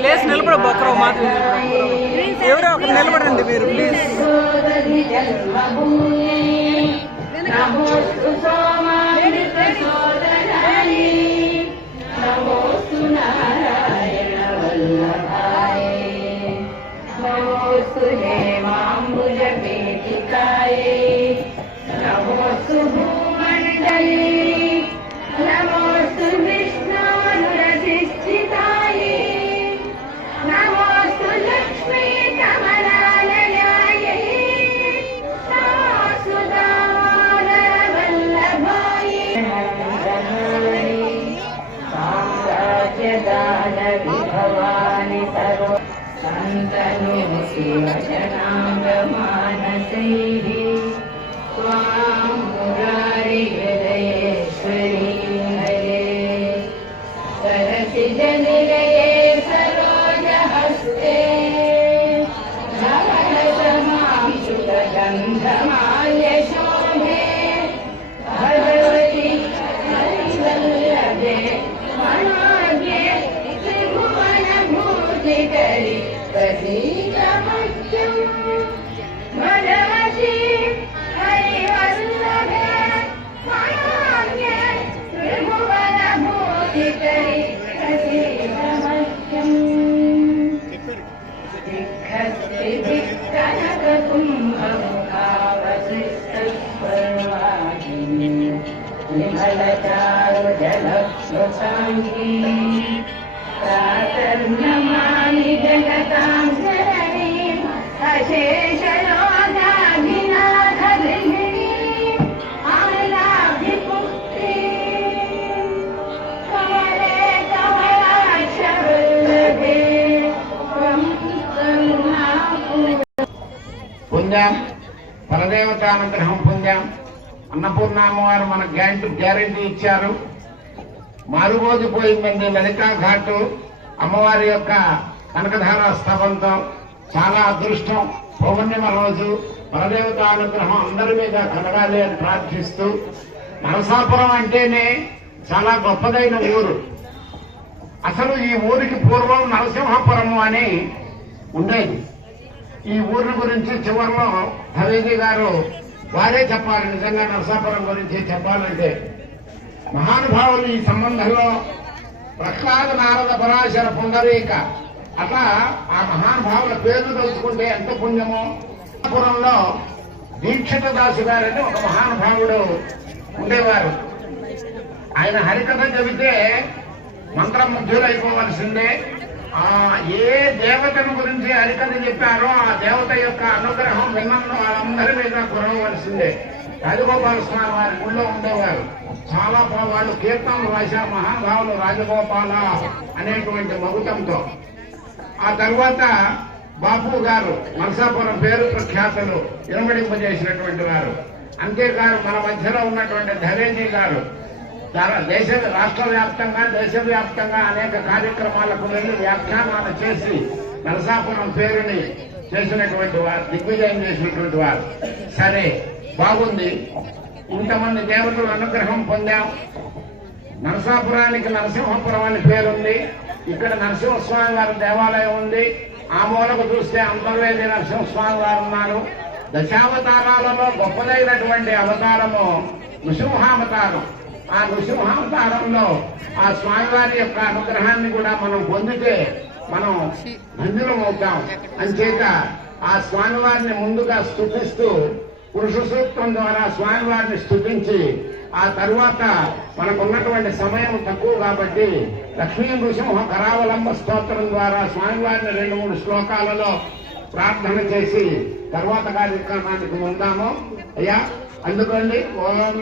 Please నిలబడ బొక్కరో మాత్రం ఎవరో ఒకరు నిలబడండి మీరు ప్లీజ్. भवानी सर्व संतनु शिवजनांगमानसैः स्वां मुरारी हृदयेश्वरी हरे सरसि जनिलये सरोजहस्ते धवलसमां शुभगन्धमाल्यशोभे भगवति हरिवल्लभे प्रतीकमत्यं भगवति हरिवल्लभे मनोज्ञे त्रिभुवनभूतिकरि प्रतीकमत्यं दिग्हस्ति दिक्कनककुम्भमुखावसृष्टस्पर्वाहिनी विमलचारुजलश्रुताङ्गी प्रातर्नमामि जगतां जननीम् अशेषयोगाभिनाथगृहिणीम् अमलाभिपुत्रीम् कमले कमलाक्षवल्लभे त्वं करुणापूर्णे. పొందాం పరదేవతానుగ్రహం పొందాం. అన్నపూర్ణామ్మవారు మన గ్యారెంటీ ఇచ్చారు. మారుమోగిపోయిందండి లలితా ఘాటు అమ్మవారి యొక్క కనకధార స్తవంతో. చాలా అదృష్టం. పౌర్ణిమ రోజు పరదేవత అనుగ్రహం అందరి మీద కలగాలి అని ప్రార్థిస్తూ, నరసాపురం అంటేనే చాలా గొప్పదైన ఊరు. అసలు ఈ ఊరికి పూర్వం నరసింహపురము అని ఉండేది. ఈ ఊరి గురించి చివరిలో హవేజీ గారు వారే చెప్పాలి. నిజంగా నరసాపురం గురించి చెప్పాలంటే మహానుభావులు ఈ సంబంధంలో ప్రహ్లాద నారద పరాశర పుండరీక అట్లా ఆ మహానుభావుల పేర్లు తెలుసుకుంటే ఎంత పుణ్యమో. పురంలో దీక్షిత దాసు గారని ఒక మహానుభావుడు ఉండేవారు. ఆయన హరికథ చెబితే మంత్రముగ్ధులైపోవలసిందే. ఏ దేవతను గురించి హరికథ చెప్పారో ఆ దేవత యొక్క అనుగ్రహం విన్నను వాళ్ళందరి మీద కురవలసిందే. రాజగోపాల స్వామి వారి గుళ్ళో ఉండేవారు. చాలా వాళ్ళు కీర్తనలు రాశారు మహానుభావులు రాజగోపాల అనేటువంటి మగుటంతో. ఆ తర్వాత బాపు గారు నరసాపురం పేరు ప్రఖ్యాతలు ఇనుమడింపజేసినటువంటి వారు. అంతేకాదు మన మధ్యలో ఉన్నటువంటి ధరేజీ గారు చాలా రాష్ట్ర వ్యాప్తంగా దేశవ్యాప్తంగా అనేక కార్యక్రమాలకు వెళ్లి వ్యాఖ్యానాలు చేసి నరసాపురం పేరుని చేసినటువంటి వారు, దిగ్విజయం చేసినటువంటి వారు. సరే, బాగుంది. ఇంతమంది దేవతల అనుగ్రహం పొందాం. నరసాపురానికి నరసింహపురం అని పేరుంది. ఇక్కడ నరసింహస్వామి వారి దేవాలయం ఉంది. ఆ మూలకు చూస్తే అంతర్వేది నరసింహస్వామి వారు ఉన్నారు. దశావతారాలలో గొప్పదైనటువంటి అవతారము నృసింహావతారం. ఆ నృసింహావతారంలో ఆ స్వామివారి యొక్క అనుగ్రహాన్ని కూడా మనం పొందితే మనం ధన్యులం అవుతాం. అంచేత ఆ స్వామివారిని ముందుగా స్తుతిస్తూ పురుష సూత్రం ద్వారా స్వామివారిని స్తుతించి ఆ తరువాత మనకున్నటువంటి సమయం తక్కువ కాబట్టి లక్ష్మీ నృసింహ కరావలంబ స్తోత్రం ద్వారా స్వామివారిని 2-3 శ్లోకాలలో ప్రార్థన చేసి తర్వాత కార్యక్రమానికి ముందాము. అయ్యా అందుకోండి. ఓం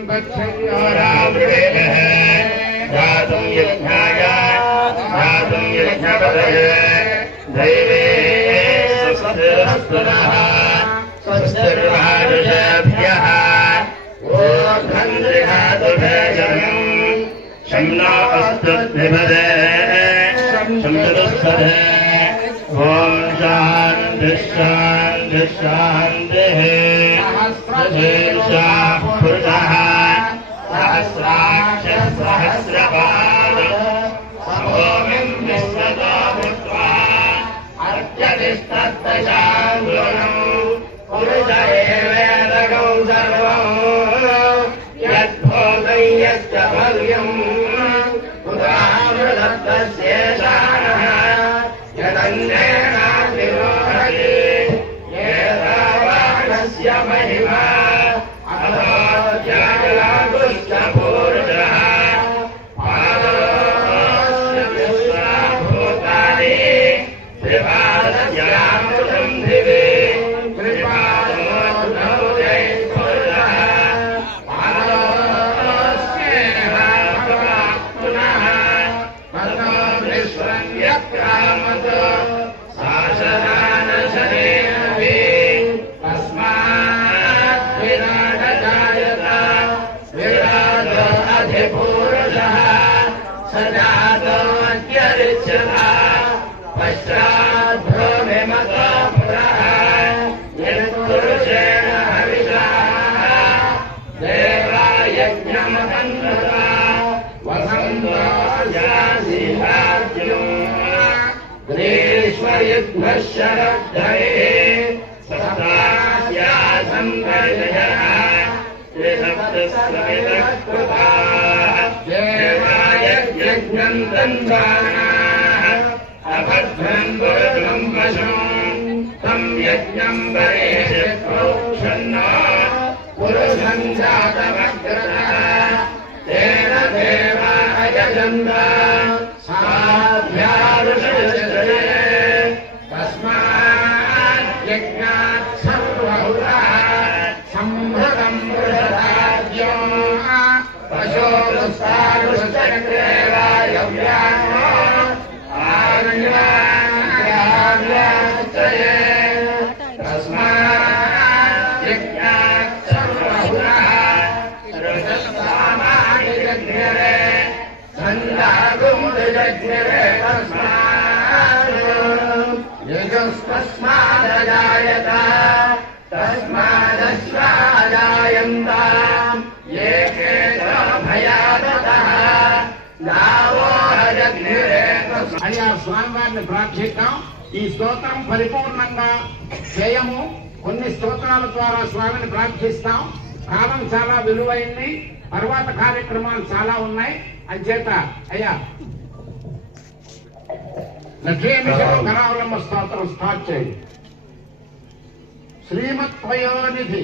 ఓం శాంతి శాంతి శాంతి. పురుషః సహస్రాక్ష సహస్రపాద సమోమిం విశ్వతో భూత్వా అర్చతిస్తత్శాంగుణం పురుష ఏవేదగౌ సర్వం యద్భోగం యశ్చ భవ్యం ఉదామృతస్యేషానః యదన్యేనాతిరోహతి ఏతావానస్య మహిమా అధోత్యాగలాగుశ్చ పూర్ణః పాదోస్య విశ్వభూతాని త్రిపాదస్యామృతం దివి త్రిపాదోర్ధౌ జైస్ఫురః పాదోస్యేహ భగవాన్ పునః తతో విశ్వం యక్రామతో శాసనానశనేనభి తస్మాత్ విరాటజాయత విరాటో అధిపూరుషః సజాతో అత్యరిచ్యత పశ్చాద్భూమిమతో పురః యత్పురుషేణ హవిషా దేవాయజ్ఞమతన్వత వసంతో జాసీహార్జునం గ్రీష్మయుగ్మశరద్ధరే సప్తాస్యాసంవర్జయః త్రిసప్తస్వవితకృతాః దేవాయజ్ఞం తందానాః అభద్రం దుర్గం వశం తం యజ్ఞం వరేషు ప్రోక్షన్నా పురుషం జాతమగ్రతః తేన దేవా అయజంత సాభ్యారుషజే తస్మాత్ యజ్ఞాత్ సర్వహుతః సంభృతం వృషదాజ్యం పశోరుస్తారుషచక్రే వాయవ్యామో ఆరణ్యాశ్రయే తస్మాత్ యజ్ఞాత్ సర్వహుతః రుషసామానిజగ్నిరే ఛందాగుముదజగ్నిరే తస్మాత్ యజస్తస్మాదజాయత తస్మాదశ్వాజాయంతాం ఏకేతో భయాదతః నావోహజగ్నిరే అని ఆ స్వామివారిని ప్రార్థిద్దాం. ఈ స్తోత్రం పరిపూర్ణంగా చేయము. కొన్ని స్తోత్రాల ద్వారా స్వామిని ప్రార్థిస్తాం. కాలం చాలా విలువైంది. తర్వాత కార్యక్రమాలు చాలా ఉన్నాయి. అంచేత అయ్యా లక్ష్మీమిషం కరావలంబ స్తోత్రం స్టార్ట్ చేయండి. శ్రీమత్వయోనిధి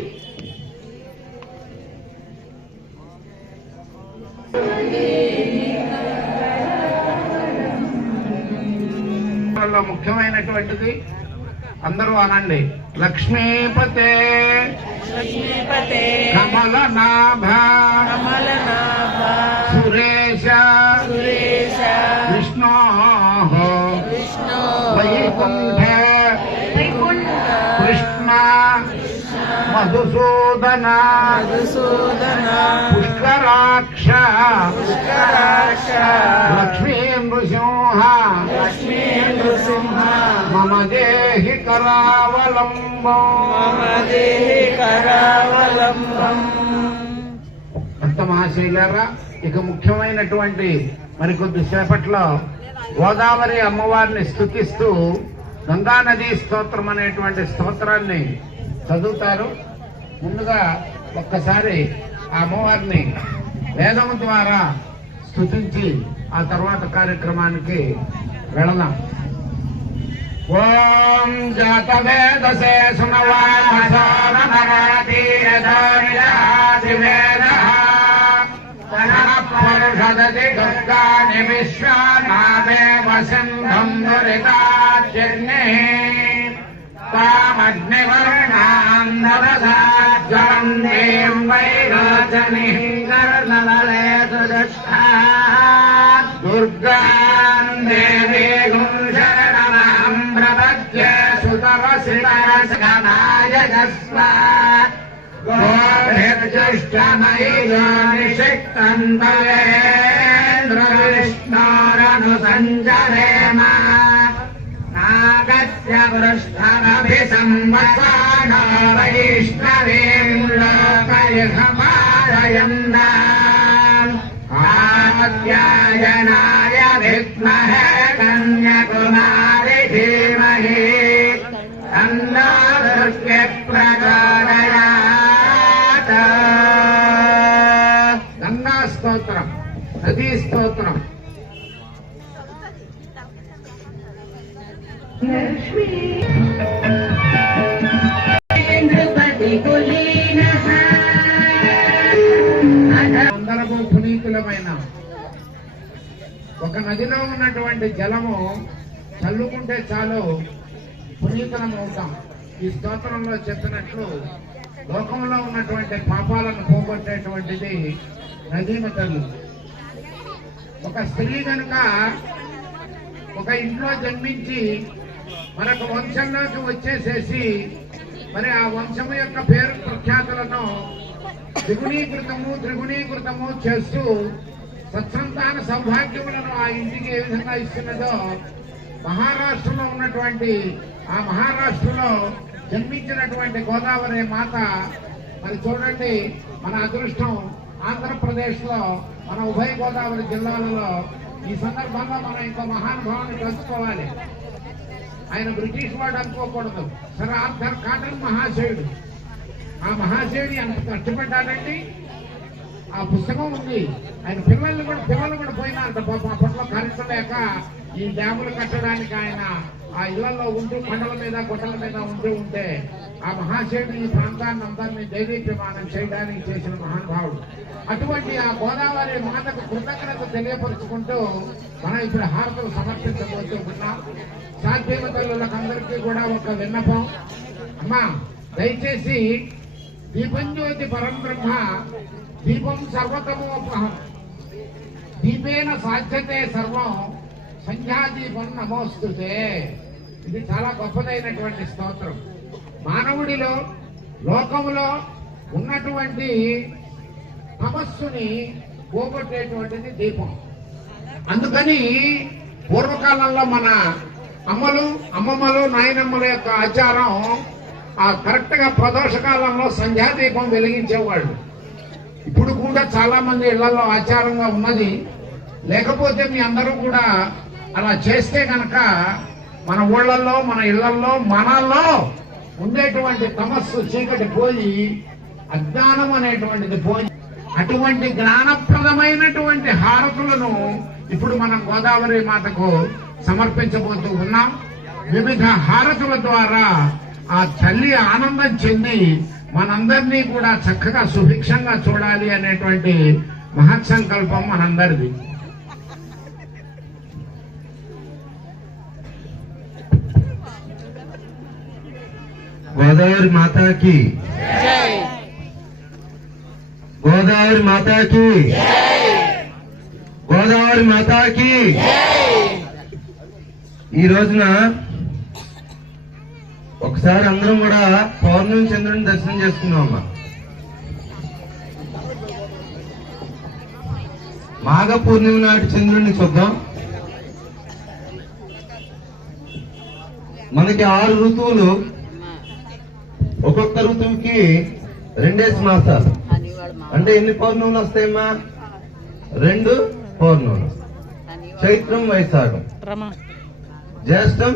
ముఖ్యమైనటువంటిది అందరూ అనండి. లక్ష్మీపతే లక్ష్మీపతే కమలనాభ కమలనాభ సురేశ సురేశ విష్ణో విష్ణు వైకుంఠ వైకుంఠ కృష్ణ మధుసూదన మధుసూదన పుష్కరాక్ష పుష్కరాక్ష లక్ష్మీ నృసింహ లక్ష్మీ నృసింహ మమ దేహి కరావలంబం. మమ దేహి కరావలంబం. భక్త మహాశైలారా, ఇక ముఖ్యమైనటువంటి మరికొద్ది సేపట్లో గోదావరి అమ్మవారిని స్తుతిస్తూ గంగానదీ స్తోత్రం అనేటువంటి స్తోత్రాన్ని చదువుతారు. ముందుగా ఒక్కసారి ఆ అమ్మవారిని వేదం ద్వారా స్తుతించి ఆ తర్వాత కార్యక్రమానికి వెళదాం. ఓం జాతవేదసే సునవామసారనరాతీరదానిరాదివేదః పురుషదతి దుర్గాని విశ్వానాదేవ సింధం దురితాజ్ఞే తా श्रीपरसनायकस्व गोभिर्जुष्टमयिलो निषिक्तन्तवेन्द्रविष्णोरनुसञ्जरेम नागस्य पृष्ठमभिसंवसानो वैष्णवीं लोकैर्हमारयन्नाम् कात्यायनाय विद्महे कन्याकुमारी धीमहि तन्नो दुर्गे प्रचोदयात्। गंगा स्तोत्रम, नदी स्तोत्रम। लक्ष्मी नृपति कुलीनः అందరము పునీతులమైన ఒక నదిలో ఉన్నటువంటి జలము చల్లుకుంటే చాలు పునీతులం అవుతాం. ఈ స్తోత్రంలో చెప్పినట్లు లోకంలో ఉన్నటువంటి పాపాలను పోగొట్టేటువంటిది నదీమ తల్లి. ఒక స్త్రీ కనుక ఒక ఇంట్లో జన్మించి మరొక వంశంలోకి వచ్చేసేసి మరి ఆ వంశము యొక్క పేరు ప్రఖ్యాతులను త్రిగుణీకృతము చేస్తూ సత్సంతాన సౌభాగ్యములను ఆ ఇంటికి ఏ విధంగా ఇస్తున్నదో మహారాష్ట్రలో ఉన్నటువంటి ఆ మహారాష్ట్రలో జన్మించినటువంటి గోదావరి మాత మరి చూడండి, మన అదృష్టం ఆంధ్రప్రదేశ్ లో మన ఉభయ గోదావరి జిల్లాలలో ఈ సందర్భంగా మనం ఇంకో మహానుభావాన్ని తెలుసుకోవాలి. ఆయన బ్రిటిష్ వాడు అనుకోకూడదు. సర్ ఆర్థర్ కాటన్ మహాశయుడు. ఆ మహాశయుడు ఎంత కష్టపడ్డాడండి. ఆ పుస్తకం ఉంది. ఆయన పిల్లలు కూడా పోయినారంట పాపం. అప్పట్లో కరెంటు లేక ఈ డ్యాములు కట్టడానికి ఆయన ఆ ఇళ్లలో ఉంటూ కొండల మీద గుట్టల మీద ఉంటే ఆ మహాశయుడు ఈ ప్రాంతాన్ని అందరినీ దేదీప్యమానం చేయడానికి చేసిన మహానుభావుడు. అటువంటి ఆ గోదావరి మాతకు కృతజ్ఞత తెలియపరుచుకుంటూ మనం ఇప్పుడు హారతులు సమర్పించబోతూ ఉన్నాం. సాధ్యమ తల్లులకందరికీ కూడా ఒక విన్నపం. అమ్మా, దయచేసి దీపం జ్యోతి పరం బ్రహ్మ దీపం సర్వతమోపహం దీపేన సాధ్యతే సర్వం సంధ్యాదీపం నమోస్తుతే. ఇది చాలా గొప్పదైనటువంటి స్తోత్రం. మానవుడిలో లోకములో ఉన్నటువంటి తమస్సుని పోగొట్టేటువంటిది దీపం. అందుకని పూర్వకాలంలో మన అమ్మమ్మలు నాయనమ్మల యొక్క ఆచారం ఆ కరెక్ట్ గా ప్రదోష కాలంలో సంధ్యాదీపం వెలిగించేవాళ్ళు. ఇప్పుడు కూడా చాలా మంది ఇళ్లలో ఆచారంగా ఉన్నది. లేకపోతే మీ అందరూ కూడా అలా చేస్తే కనుక మన ఊళ్ళల్లో మన ఇళ్లలో మనలో ఉండేటువంటి తమస్సు చీకటి పోయి అజ్ఞానం అనేటువంటిది పోయి అటువంటి జ్ఞానప్రదమైనటువంటి హారతులను ఇప్పుడు మనం గోదావరి మాతకు సమర్పించబోతూ ఉన్నాం. వివిధ హారతుల ద్వారా ఆ తల్లి ఆనందం చెంది మనందరినీ కూడా చక్కగా సుభిక్షంగా చూడాలి అనేటువంటి మహత్ సంకల్పం మనందరిది. గోదావరి మాతాకి జై, గోదావరి మాతాకి జై, గోదావరి మాతాకి జై. ఈ రోజున ఒకసారి అందరం కూడా పౌర్ణమి చంద్రుని దర్శనం చేసుకున్నామమ్మా. మాఘ పూర్ణిమ నాటి చంద్రుడిని చూద్దాం. మనకి 6 ఋతువులు, ఒక్కొక్క ఋతువుకి 2 మాసాలు. అంటే ఎన్ని పౌర్ణములు వస్తాయమ్మా? 2 పౌర్ణములు. చైత్రం వైశాఖం, జ్యేష్టం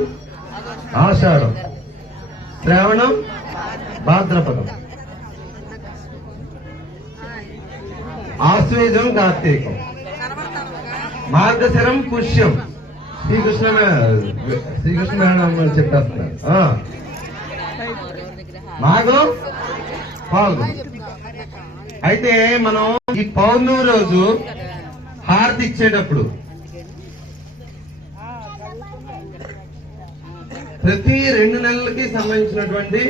ఆషాఢం, శ్రావణం భాద్రపదం, ఆశ్వేజం కార్తీకం, మార్గశిరం పుష్యం. శ్రీకృష్ణ చెప్పేస్తున్నారు. మాఘం పాల్గొం. అయితే మనం ఈ పౌర్ణమి రోజు హారతి ఇచ్చేటప్పుడు ప్రతి 2 నెలలకి సంబంధించినటువంటి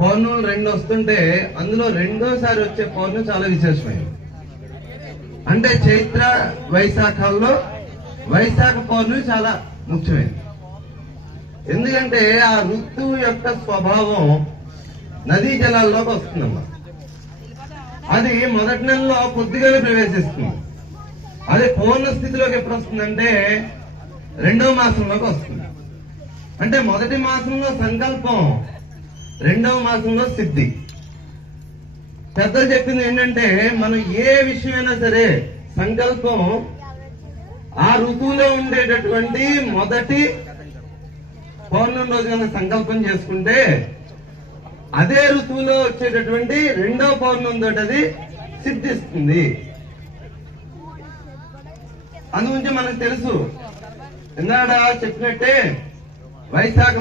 పౌర్ణములు 2 వస్తుంటే అందులో రెండోసారి వచ్చే పౌర్ణమి చాలా విశేషమైనది. అంటే చైత్ర వైశాఖాల్లో వైశాఖ పౌర్ణమి చాలా ముఖ్యమైనది. ఎందుకంటే ఆ ఋతువు యొక్క స్వభావం నదీ జలాల్లోకి వస్తుందమ్మా. అది మొదటి నెలలో కొద్దిగానే ప్రవేశిస్తుంది. అదే పూర్ణ స్థితిలోకి ఎప్పుడు వస్తుందంటే 2వ మాసంలోకి వస్తుంది. అంటే మొదటి మాసంలో సంకల్పం, 2వ మాసంలో సిద్ధి. పెద్దలు చెప్పింది ఏంటంటే మనం ఏ విషయమైనా సరే సంకల్పం ఆ ఋతువులో ఉండేటటువంటి మొదటి పౌర్ణమి రోజు కనుక సంకల్పం చేసుకుంటే అదే ఋతువులో వచ్చేటటువంటి 2వ పౌర్ణమి తోటి అది సిద్ధిస్తుంది. అందుగురించి మనకు తెలుసు, ఇందాక చెప్పినట్టే వైశాఖ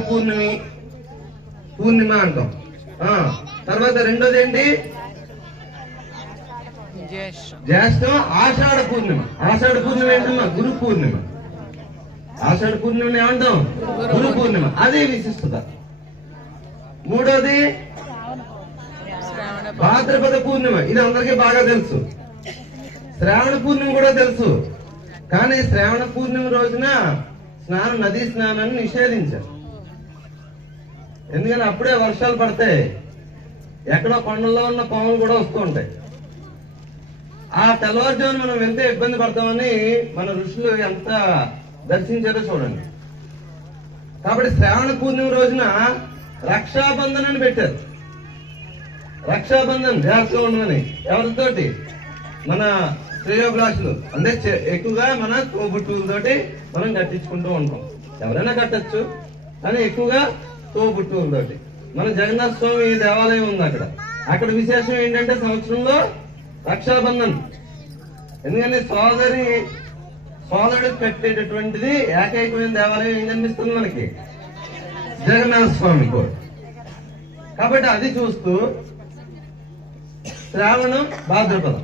పూర్ణిమ అంటాం. తర్వాత రెండోది ఏంటి? జ్యేష్ఠం ఆషాఢ పూర్ణిమ. ఆషాఢ పూర్ణిమ ఏంటమ్మా? గురు పూర్ణిమ. ఆషాఢ పూర్ణిమని ఏమంటాం? గురు పూర్ణిమ. అదే విశిష్టత. మూడోది భాద్రపద పూర్ణిమ. ఇది అందరికీ బాగా తెలుసు. శ్రావణ పూర్ణిమ కూడా తెలుసు. కానీ శ్రావణ పూర్ణిమ రోజున నదీ స్నానాన్ని నిషేధించారు. ఎందుకంటే అప్పుడే వర్షాలు పడతాయి, ఎక్కడో కొండల్లో ఉన్న పాములు కూడా వస్తూ ఉంటాయి. ఆ తెల్లవారుజామున మనం ఎంత ఇబ్బంది పడతామని మన ఋషులు ఎంత దర్శించారో చూడండి. కాబట్టి శ్రావణ పూర్ణిమ రోజున రక్షాబంధన్ అని పెట్టారు. రక్షాబంధన్ జాగ్రత్తగా ఉండమని. ఎవరితోటి? మన శ్రేయోభిలాషులు, అంటే ఎక్కువగా మన తోబుట్టువులతోటి మనం కట్టించుకుంటూ ఉంటాం. ఎవరైనా కట్టచ్చు, కానీ ఎక్కువగా తోబుట్టువులతోటి. మన జగన్నాథ స్వామి దేవాలయం ఉంది అక్కడ. అక్కడ విశేషం ఏంటంటే సంవత్సరంలో రక్షాబంధన్. ఎందుకంటే సోదరుడు కట్టేటటువంటిది ఏకైకమైన దేవాలయం ఏం కనిపిస్తుంది మనకి? జగన్నాథ స్వామి కూడా. కాబట్టి అది చూస్తూ శ్రావణం, భాద్రపదం,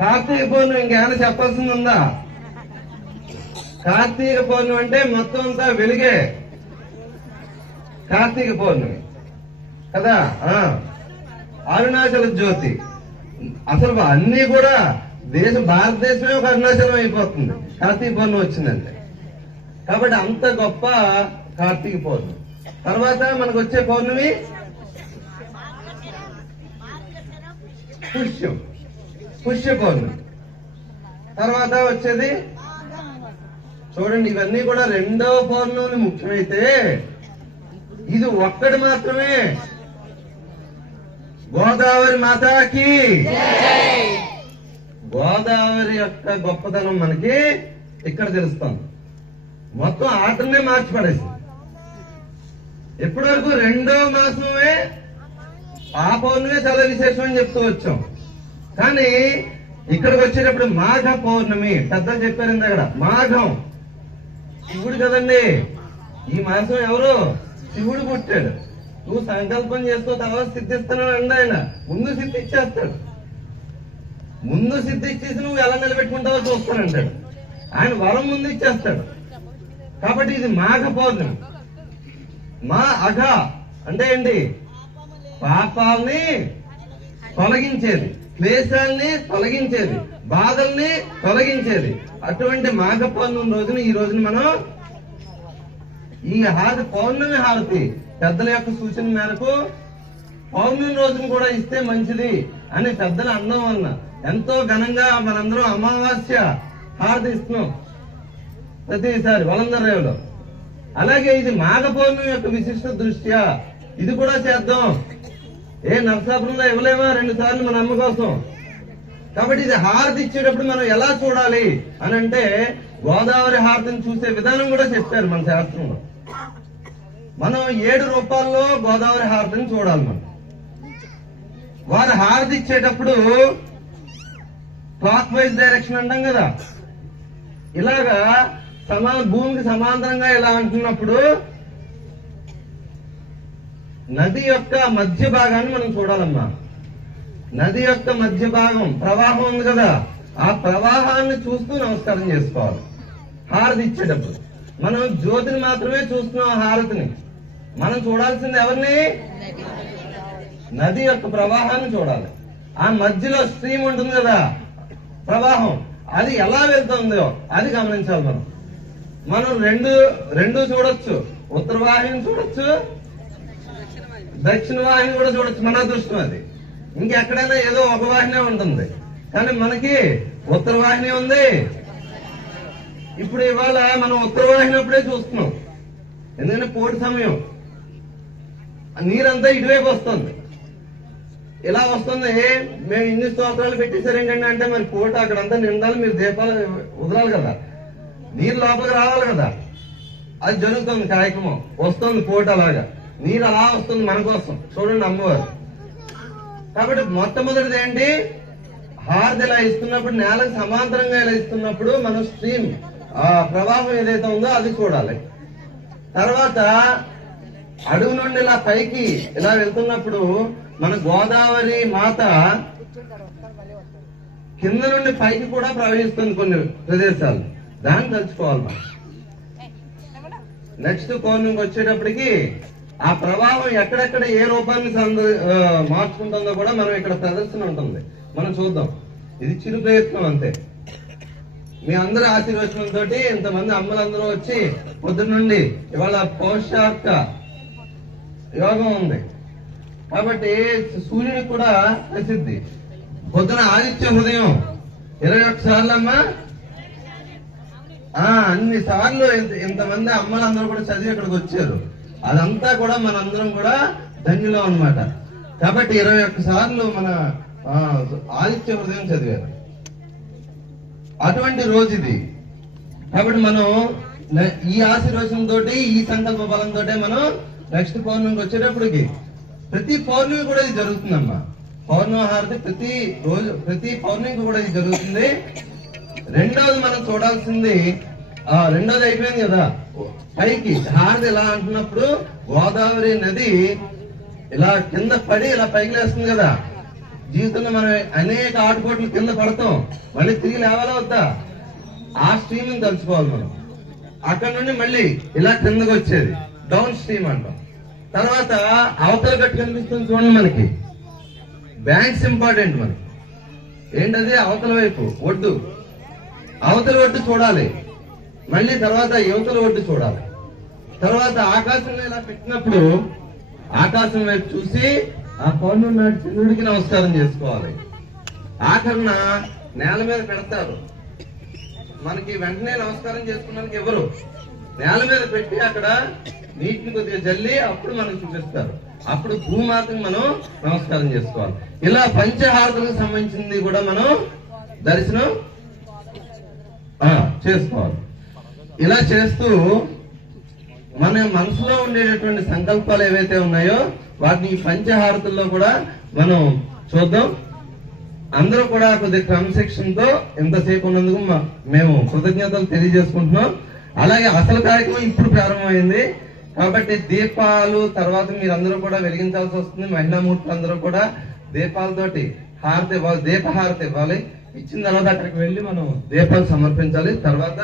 కార్తీక పౌర్ణమి ఇంకేమైనా చెప్పాల్సింది ఉందా? కార్తీక పౌర్ణమి అంటే మొత్తం అంతా వెలుగే. కార్తీక పౌర్ణమి కదా. అరుణాచల జ్యోతి. అసలు అన్ని కూడా భారతదేశమే ఒక అరుణాచలం అయిపోతుంది కార్తీక పౌర్ణమి వచ్చిందంటే. కాబట్టి అంత గొప్ప కార్తీక పౌర్ణమి. తర్వాత మనకు వచ్చే పౌర్ణమి పుష్య పౌర్ణమి. తర్వాత వచ్చేది చూడండి, ఇవన్నీ కూడా 2వ పౌర్ణమి ముఖ్యమైతే ఇది ఒక్కటి మాత్రమే. గోదావరి మాతాకి. గోదావరి యొక్క గొప్పతనం మనకి ఇక్కడ తెలుస్తుంది. మొత్తం ఆటనే మార్చి పడేసింది. ఎప్పటి వరకు 2వ మాసమే ఆ పౌర్ణమే చాలా విశేషం అని చెప్తూ వచ్చాం. కానీ ఇక్కడికి వచ్చేటప్పుడు మాఘ పౌర్ణమి. పెద్దలు చెప్పారు ఇందాక, మాఘం శివుడు కదండి. ఈ మాసం ఎవరు? శివుడు పుట్టాడు. నువ్వు సంకల్పం చేసుకో, తర్వాత సిద్ధిస్తున్నాడు అండి ఆయన. ముందు సిద్ధి ఇచ్చేస్తాడు. ముందు సిద్ధి ఇచ్చేసి నువ్వు ఎలా నిలబెట్టుకుంటావో చూస్తానంటాడు. ఆయన వరం ముందు ఇచ్చేస్తాడు. కాబట్టి ఇది మాఘ పౌర్ణమి. మా అఘ అంటే ఏంటి? పాపాలని తొలగించేది, క్లేశాలని తొలగించేది, బాధల్ని తొలగించేది. అటువంటి మాఘ పౌర్ణమి రోజున ఈ రోజున మనం ఈ పౌర్ణమి హారతి పెద్దల యొక్క సూచన మేరకు పౌర్ణమి రోజున కూడా ఇస్తే మంచిది అని పెద్దలు అనడం వలన ఎంతో ఘనంగా మనందరం అమావాస్య హారతి ఇస్తున్నాం ప్రతిసారి వలందరేవులో. అలాగే ఇది మాఘ పౌర్ణమి యొక్క విశిష్ట దృష్ట్యా ఇది కూడా చేద్దాం. నరసాపురంలో ఇవ్వలేమా 2 సార్లు మన అమ్మ కోసం. కాబట్టి ఇది హారతి ఇచ్చేటప్పుడు మనం ఎలా చూడాలి అని అంటే గోదావరి హారతిని చూసే విధానం కూడా చెప్పారు మన శాస్త్రంలో. మనం 7 రూపాల్లో గోదావరి హారతిని చూడాలి. మనం వారు హారతి ఇచ్చేటప్పుడు క్లాక్ వైజ్ డైరెక్షన్ అంటాం కదా, ఇలాగా భూమికి సమాంతరంగా ఇలా అంటున్నప్పుడు నది యొక్క మధ్య భాగాన్ని మనం చూడాలమ్మా. నది యొక్క మధ్య భాగం ప్రవాహం ఉంది కదా, ఆ ప్రవాహాన్ని చూస్తూ నమస్కారం చేసుకోవాలి. హారతి ఇచ్చేటప్పుడు మనం జ్యోతిని మాత్రమే చూస్తున్నాం. హారతిని మనం చూడాల్సింది ఎవరిని? నది యొక్క ప్రవాహాన్ని చూడాలి. ఆ మధ్యలో స్ట్రీమ్ ఉంటుంది కదా, ప్రవాహం, అది ఎలా వెళ్తుందో అది గమనించాలి మనం. మనం రెండు చూడొచ్చు. ఉత్తర వాహిని చూడొచ్చు, దక్షిణ వాహిని కూడా చూడొచ్చు. మన అదృష్టం అది. ఇంకెక్కడైనా ఏదో ఒక వాహినే ఉంటుంది, కానీ మనకి ఉత్తర వాహిని ఉంది. ఇప్పుడు ఇవాళ మనం ఉత్తర వాహిని అప్పుడే చూస్తున్నాం, ఎందుకంటే పోటీ సమయం. నీరంతా ఇటువైపు వస్తుంది, ఇలా వస్తుంది. మేము ఇన్ని స్తోత్రాలు పెట్టేశారు ఏంటంటే, అంటే మరి పోటీ అక్కడంతా నిండాలి, మీరు దీపాలు వదలాలి కదా, నీరు లోపలికి రావాలి కదా. అది జరుగుతుంది కార్యక్రమం, వస్తుంది పోటీ. అలాగా నీరు అలా వస్తుంది మన కోసం. చూడండి అమ్మవారు. కాబట్టి మొట్టమొదటిది ఏంటి, హారతి ఇలా ఇస్తున్నప్పుడు, నేలకు సమాంతరంగా ఇలా ఇస్తున్నప్పుడు మనం స్ట్రీమ్ ఆ ప్రవాహం ఏదైతే ఉందో అది చూడాలి. తర్వాత అడుగు నుండి ఇలా పైకి ఇలా వెళ్తున్నప్పుడు మన గోదావరి మాత కింద నుండి పైకి కూడా ప్రవహిస్తుంది కొన్ని ప్రదేశాలు, దాన్ని తలుచుకోవాలి మనం. నెక్స్ట్ కోణంకి వచ్చేటప్పటికి ఆ ప్రవాహం ఎక్కడెక్కడ ఏ రూపాన్ని మార్చుకుంటుందో కూడా మనం ఇక్కడ ప్రదర్శన ఉంటుంది, మనం చూద్దాం. ఇది చిరు ప్రయత్నం అంతే. మీ అందరి ఆశీర్వచనంతో ఇంతమంది అమ్మలందరూ వచ్చి పొద్దున్న నుండి ఇవాళ పౌష్టిక యోగం ఉంది కాబట్టి సూర్యుడికి కూడా ప్రసిద్ధి. పొద్దున ఆదిత్య హృదయం 21 సార్లు అమ్మా, అన్ని సార్లు ఇంతమంది అమ్మలందరూ కూడా చదివి ఇక్కడికి వచ్చారు. అదంతా కూడా మనందరం కూడా ధన్యులం అన్నమాట. కాబట్టి 21 సార్లు మన ఆదిత్య హృదయం చదివారు. అటువంటి రోజు ఇది. కాబట్టి మనం ఈ ఆశీర్వచనంతో, ఈ సంకల్ప బలంతో మనం నెక్స్ట్ పౌర్ణమికి వచ్చేటప్పటికి, ప్రతి పౌర్ణమి కూడా ఇది జరుగుతుందమ్మా. పౌర్ణమి హారతి ప్రతి రోజు, ప్రతి పౌర్ణమికి కూడా ఇది జరుగుతుంది. రెండోది మనం చూడాల్సింది, రెండోది అయిపోయింది కదా, పైకి హారతి ఇలా అంటున్నప్పుడు గోదావరి నది ఇలా కింద పడి ఇలా పైకి లేస్తుంది కదా. జీవితంలో మనం అనేక ఆటుపోట్లు కింద పడతాం, మళ్ళీ తిరిగి లేవాలా వద్దా? ఆ స్ట్రీమ్ తలుచుకోవాలి మనం. అక్కడ నుండి మళ్ళీ ఇలా కిందకు వచ్చేది డౌన్ స్ట్రీమ్ అంటాం. తర్వాత అవతల గట్టు కనిపిస్తుంది చూడండి మనకి, బ్యాంక్స్ ఇంపార్టెంట్ మనకి. ఏంటది? అవతల వైపు ఒడ్డు, అవతల ఒడ్డు చూడాలి. మళ్ళీ తర్వాత యువతల ఒడ్డు చూడాలి. తర్వాత ఆకాశంలో ఇలా పెట్టినప్పుడు ఆకాశం వైపు చూసి ఆ పౌర్ణమి నాటి చంద్రుడికి నమస్కారం చేసుకోవాలి. ఆఖరణ నేల మీద పెడతారు, మనకి వెంటనే నమస్కారం చేసుకున్నానికి ఎవరు, నేల మీద పెట్టి అక్కడ నీటిని కొద్దిగా జల్లి అప్పుడు మనకు చూపిస్తారు. అప్పుడు భూమాతకు మనం నమస్కారం చేసుకోవాలి. ఇలా పంచహారతులకు సంబంధించింది కూడా మనం దర్శనం చేసుకోవాలి. ఇలా చేస్తూ మన మనసులో ఉండేటటువంటి సంకల్పాలు ఏవైతే ఉన్నాయో వాటిని ఈ పంచహారతుల్లో కూడా మనం చూద్దాం. అందరూ కూడా కొద్ది క్రమశిక్షణతో ఎంతసేపు ఉన్నందుకు మేము కృతజ్ఞతలు తెలియజేసుకుంటున్నాం. అలాగే అసలు కార్యక్రమం ఇప్పుడు ప్రారంభమైంది కాబట్టి దీపాలు తర్వాత మీరందరూ కూడా వెలిగించాల్సి వస్తుంది. మహిళామూర్తులు అందరూ కూడా దీపాలతోటి హారతి ఇవ్వాలి, దీపహారతి ఇవ్వాలి. ఇచ్చిన తర్వాత అక్కడికి వెళ్ళి మనం దీపాలు సమర్పించాలి. తర్వాత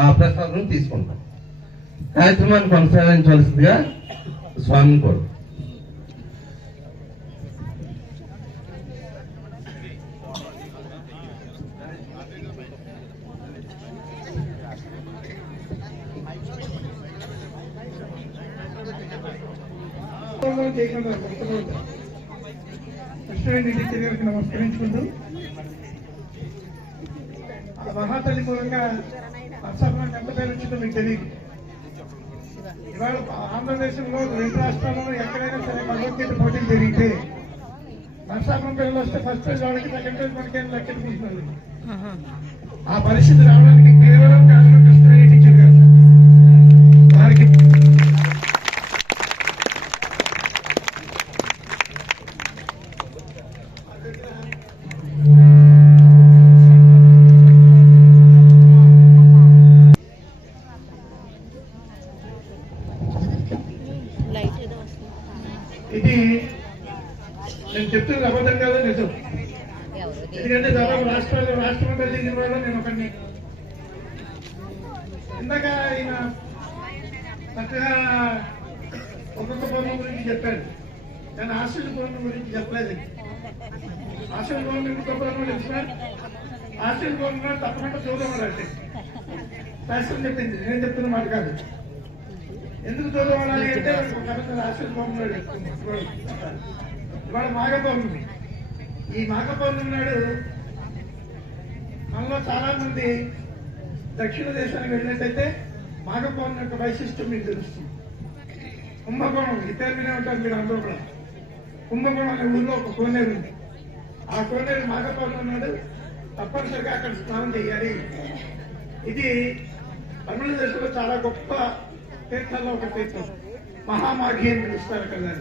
ఆ ప్రసాదం తీసుకుంటాం. కార్యక్రమాన్ని కొనసాగించవలసిందిగా స్వామిని కోరు. కృష్ణారెడ్డి నమస్కరించుకుంటూ మహాతల్లి మూలంగా అసలు ఎంత పేరు వచ్చిందో మీకు తెలియదు. ఇవాళ ఆంధ్రదేశంలో 2 రాష్ట్రాల్లో ఎక్కడైనా సరే భగవద్గీత పోటీలు జరిగితే నరసాపురం పిల్లలు వస్తే ఫస్ట్ ప్రైజ్ వాళ్ళకి, సెకండ్ ప్రైజ్ మనకేం లెక్కెట్టుకుంటున్నారు. ఆ పరిస్థితి రావడానికి కేవలం కారణం కృష్ణారెడ్డి టీచర్ గారు. వారికి ఇది నేను చెప్తున్నది అబద్ధం కాదు, నిజం. ఎందుకంటే దాదాపు రాష్ట్రమంతా తిరిగిన వాళ్ళు నేను ఒకరిని. ఇందాక ఆయన చక్కగా ఒక్కొక్క పౌర్ణం గురించి చెప్పాడు, కానీ ఆశ్చర్య పౌర్ణం గురించి చెప్పలేదు. ఆశ్చర్య పౌర్ణం గొప్పదనం తెలిసిన ఆశ్చర్య పౌర్ణం తప్పకుండా చూద్దాం అంటే శాస్త్రం చెప్పింది, నేను చెప్తున్న మాట కాదు. ఎందుకు దూరం అవ్వాలి అంటే రాష్ట్ర పౌర్ణమి ఇవాళ మాఘ పౌర్ణమి. ఈ మాఘ పౌర్ణమి నాడు మనలో చాలా మంది దక్షిణ దేశానికి వెళ్ళినట్టయితే మాఘ పౌర్ణమి యొక్క వైశిష్టం మీకు తెలుస్తుంది. కుంభకోణం, ఈ పేరు వినే ఉంటారు మీరు అందరూ కూడా. కుంభకోణం అనే ఊళ్ళో ఒక కోనేరు ఉంది. ఆ కోనేరు మాఘ పౌర్ణమి నాడు తప్పనిసరిగా అక్కడ స్నానం చేయాలి. ఇది తమిళదేశంలో చాలా గొప్ప తీర్థాల్లో ఒక తీర్థం. మహామాఘి అని పిలుస్తారు కదా.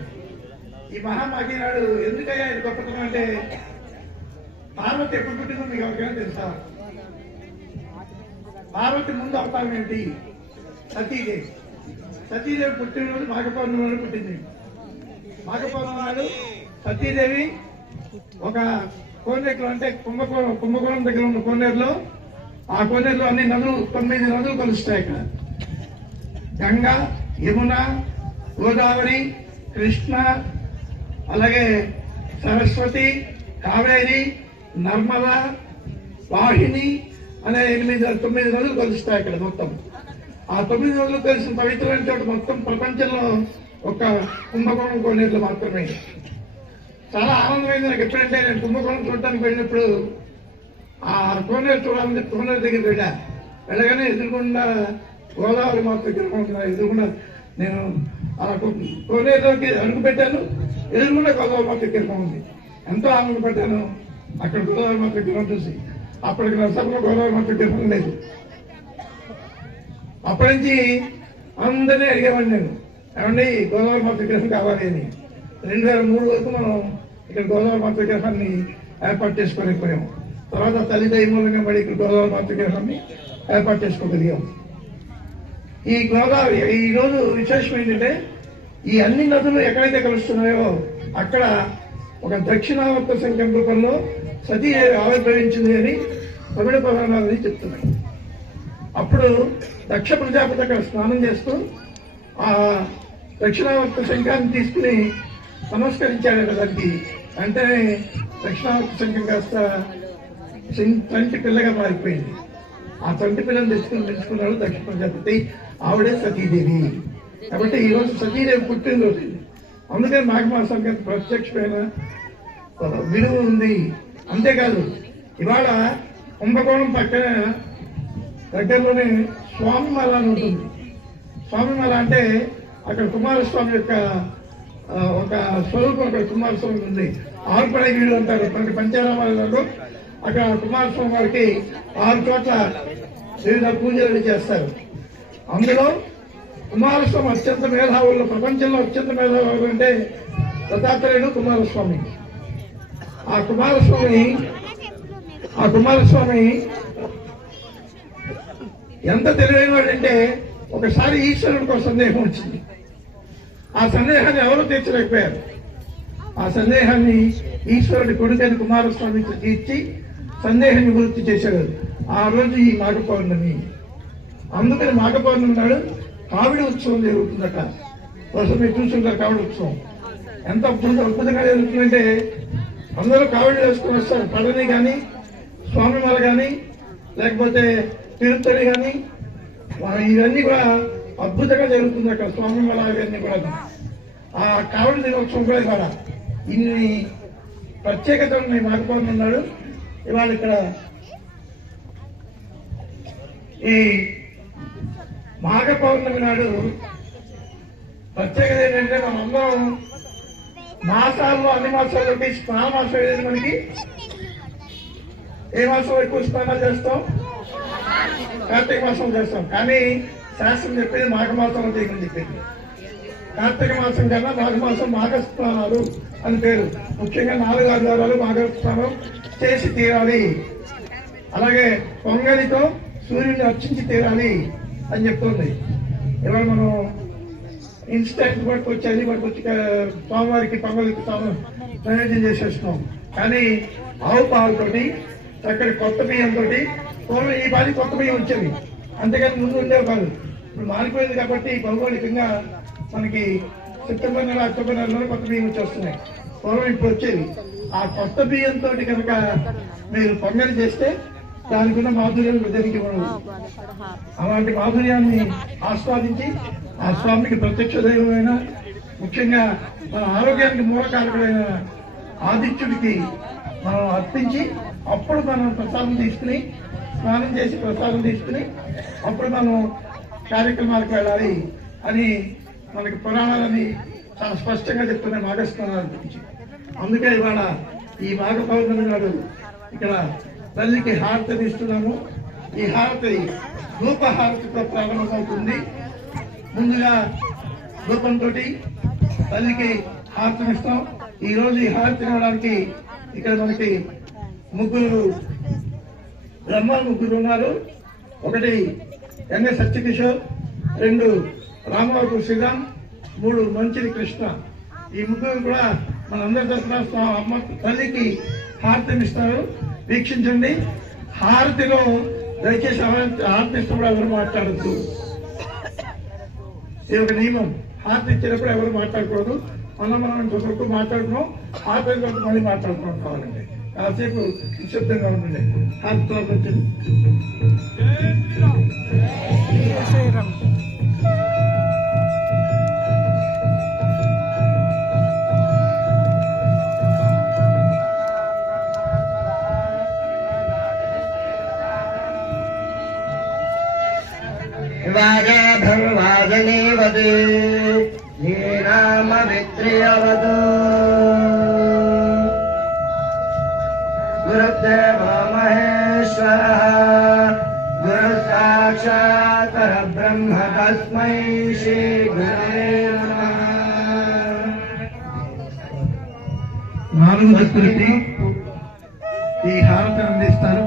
ఈ మహామాఘి నాడు ఎందుకయ్యా ఇది గొప్పతనం అంటే, పార్వతి ఎప్పుడు పుట్టిందో మీకు ఎవరికైనా తెలుసా? పార్వతి ముందు అవతారం ఏంటి? సతీదేవి. సతీదేవి పుట్టినరోజు మాఘ పౌర్ణమి నాడు పుట్టింది. మాఘ పౌర్ణమి నాడు సతీదేవి ఒక కోనేరులో, అంటే కుంభకోణం దగ్గర ఉన్న కోనేరులో, ఆ కోనేరులో అన్ని నదులు 9 నదులు కలుస్తాయి. ఇక్కడ గంగా, యమున, గోదావరి, కృష్ణ, అలాగే సరస్వతి, కావేరి, నర్మద, వాహిని అనే 9 నదులు కలుస్తాయి ఇక్కడ మొత్తం. ఆ 9 నదులు కలిసిన పవిత్రమైన చోట మొత్తం ప్రపంచంలో ఒక కుంభకోణం కోనేరులు మాత్రమే. చాలా ఆనందమైంది నాకు. ఎప్పుడంటే నేను కుంభకోణం చూడటానికి వెళ్ళినప్పుడు ఆ కోనేరు చూడాలని కోనేరు దగ్గర వెళ్ళగానే ఎదురుకుండా గోదావరి మాత విగ్రహం ఉంది. ఎదురుకుండా నేను ఆ కోనేరులోకి అడుగు పెట్టాను, ఎదురుకుండా గోదావరి మాత విగ్రహం ఉంది. ఎంతో ఆనందపడ్డాను అక్కడ గోదావరి మాత విగ్రహం చూసి. అప్పటికి నర్సాపురంలో గోదావరి మాత విగ్రహం లేదు. అప్పటి నుంచి అందరినీ అడిగేవాడిని నేను, ఏమండి గోదావరి మాత విగ్రహం కావాలి అని. 2003 వరకు మనం ఇక్కడ గోదావరి మాత విగ్రహాన్ని ఏర్పాటు చేసుకోలేకపోయాము. తర్వాత తల్లిదయ్య మూలంగా మళ్ళీ ఇక్కడ గోదావరి మాత విగ్రహాన్ని ఏర్పాటు చేసుకోగలిగాం. ఈ గోదావరి ఈ రోజు విశేషం ఏంటంటే, ఈ అన్ని నదులు ఎక్కడైతే కలుస్తున్నాయో అక్కడ ఒక దక్షిణావర్త సంఖ్యం రూపంలో సతీదేవి ఆవిర్భవించింది అని తమిళ పురాణాలని చెప్తున్నాయి. అప్పుడు దక్ష ప్రజాపతి అక్కడ స్నానం చేస్తూ ఆ దక్షిణావర్త శంఖాన్ని తీసుకుని నమస్కరించాడట దానికి. వెంటనే దక్షిణావర్త శంఖం కాస్త తంటి పిల్లగా మారిపోయింది. ఆ తంటి పిల్లని తెచ్చుకున్నాడు దక్షిణ ప్రజాపతి. ఆవిడే సతీదేవి. కాబట్టి ఈ రోజు సతీదేవి పుట్టినరోజు. అందుకని మాఘమాసానికి ప్రత్యక్షమైన విలువ ఉంది. అంతేకాదు ఇవాళ కుంభకోణం పక్కన దగ్గరలోనే స్వామిమల అని ఉంటుంది. స్వామిమల అంటే అక్కడ కుమారస్వామి యొక్క ఒక స్వరూపం అక్కడ కుమారస్వామి ఉంది. ఆరుపడై వీళ్ళు అంటారు మనకి పంచారామాలలో. అక్కడ కుమారస్వామి వారికి 6 చోట్ల వివిధ పూజలు చేస్తారు. అందులో కుమారస్వామి అత్యంత మేధావుల్లో, ప్రపంచంలో అత్యంత మేధావులు అంటే దత్తాత్రేయుడు కుమారస్వామి. ఆ కుమారస్వామి ఎంత తెలివైన వాడంటే, ఒకసారి ఈశ్వరుడికి ఒక సందేహం వచ్చింది. ఆ సందేహాన్ని ఎవరు తీర్చలేకపోయారు. ఆ సందేహాన్ని ఈశ్వరుడి కొడుకైన కుమారస్వామి తీర్చి సందేహం నివృత్తి చేశాడు. ఆ రోజు ఈ మాఘ పౌర్ణమి. అందుకని మాఘ పౌర్ణమి నాడు కావిడి ఉత్సవం జరుగుతుందట. కోసం మీరు చూస్తుంటారు కావిడి ఉత్సవం ఎంత అద్భుతంగా జరుగుతుందంటే, అందరూ కావిడి వేసుకుని వస్తారు. పడని కానీ, స్వామిమల కానీ, లేకపోతే తిరుత్తడి కానీ, ఇవన్నీ కూడా అద్భుతంగా జరుగుతుంది అక్కడ. స్వామిమల ఇవన్నీ కూడా ఆ కావిడి దినోత్సవం కూడా ఇవాళ ఇన్ని ప్రత్యేకత ఉన్నాయి. మాఘ పౌర్ణమి నాడు ఇవాళ ఇక్కడ ఈ మాఘ పౌర్ణమి నాడు ప్రత్యేకత ఏంటంటే, మనందరం మాసాల్లో అన్ని మాసాలకి స్నాన మాసం ఏది మనకి? ఏ మాసం ఎక్కువ స్నానాలు చేస్తాం? కార్తీక మాసం చేస్తాం. కానీ శాస్త్రం చెప్పేది మాఘమాసంలో చేయమని చెప్పింది. కార్తీక మాసం కన్నా మాఘమాసం మాఘ స్నానాలు అని పేరు. ముఖ్యంగా 4 ఆదివారాలు మాఘ స్నానం చేసి తీరాలి. అలాగే పొంగలితో సూర్యుడిని అర్చించి తీరాలి అని చెప్తుంది. ఇవాళ మనం ఇన్స్టెంట్ పట్టుకొచ్చి అది పట్టుకొచ్చి స్వామివారికి పొంగలికి నైవేద్యం చేసేస్తున్నాం. కానీ ఆవు పాలతోటి, చక్కటి కొత్త బియ్యంతో, ఈ పాది కొత్త బియ్యం వచ్చేవి, అంతేకాని ముందు ఉండేవి కాదు. ఇప్పుడు మారిపోయింది కాబట్టి భౌగోళికంగా మనకి సెప్టెంబర్ నెల, అక్టోబర్ నెలలో కొత్త బియ్యం వచ్చేస్తున్నాయి. పూర్వం ఇప్పుడు వచ్చేవి. ఆ కొత్త బియ్యంతో కనుక మీరు పొంగలి చేస్తే దానికి ఉన్న మాధుర్యం ఇద్దరికి ఉండదు. అలాంటి మాధుర్యాన్ని ఆస్వాదించి ఆ స్వామికి ప్రత్యక్ష దైవమైన, ముఖ్యంగా మన ఆరోగ్యానికి మూలకారకుడైన ఆదిత్యుడికి మనం అర్పించి అప్పుడు మనం ప్రసాదం తీసుకుని, స్నానం చేసి ప్రసాదం తీసుకుని అప్పుడు మనం కార్యక్రమాలకు వెళ్ళాలి అని మనకి పురాణాలని చాలా స్పష్టంగా చెప్తున్నాయి మాఘస్నానాల గురించి. అందుకే ఇవాళ ఈ మాఘ పౌర్ణమి నాడు ఇక్కడ తల్లికి హారతిని ఇస్తున్నాము. ఈ హారతి ధూపహారతితో ప్రారంభమవుతుంది. ముందుగా ధూపంతో తల్లికి హారతిని ఇస్తాం. ఈ రోజు ఈ హారతిని ఇవ్వడానికి ఇక్కడ మనకి ముగ్గురు బ్రహ్మ ముగ్గురు ఉన్నారు. ఒకటి ఎన్ఎస్ సత్యకిషోర్, 2 రామవరపు శ్రీరామ్, 3 మంచిది కృష్ణ. ఈ ముగ్గురు కూడా మనందరి తరఫున అమ్మ తల్లికి హారతినిస్తారు. వీక్షించండి. హారతిలో దయచేసి హారతి ఇచ్చినప్పుడు ఎవరు మాట్లాడద్దు. ఇది ఒక నియమం. హారతి ఇచ్చినప్పుడు ఎవరు మాట్లాడకూడదు. మనం ఇంకొకరికి మాట్లాడుకున్నాం, హారతి మళ్ళీ మాట్లాడుకోవడం కావాలండి. కాసేపు నిశ్శబ్దంగా ఉండండి. హారతితో వచ్చింది. వాజనేవదే శ్రీరామవిత్రియవదు గురుదేవో మహేశ్వరః గురు సాక్షాత్ పరబ్రహ్మ తస్మై శ్రీ గురవే నమః. 4 భక్తులకి ఈ హారతిని అందిస్తారు.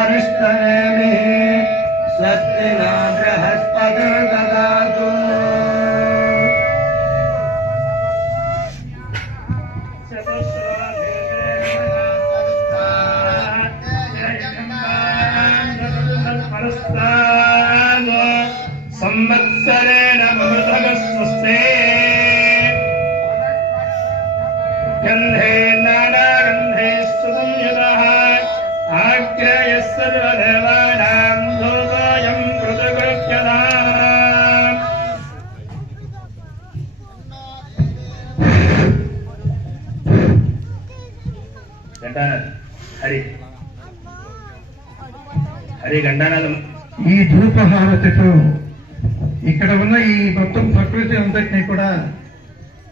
అరిష్టనేమి స్వస్తి నా బృహస్పతిర్దదాతు. సంవత్సరేణ మృతగ స్వస్తే గంధే నానాగంధే సుసంయుతః ఆగ్రయః సర్వదేవానాం ధూపోऽయం పృథుగృహ్యతామ్. హరి గండానాథం. ఈ ధూపహారతితో ఇక్కడ ఉన్న ఈ మొత్తం ప్రకృతి అంతటినీ కూడా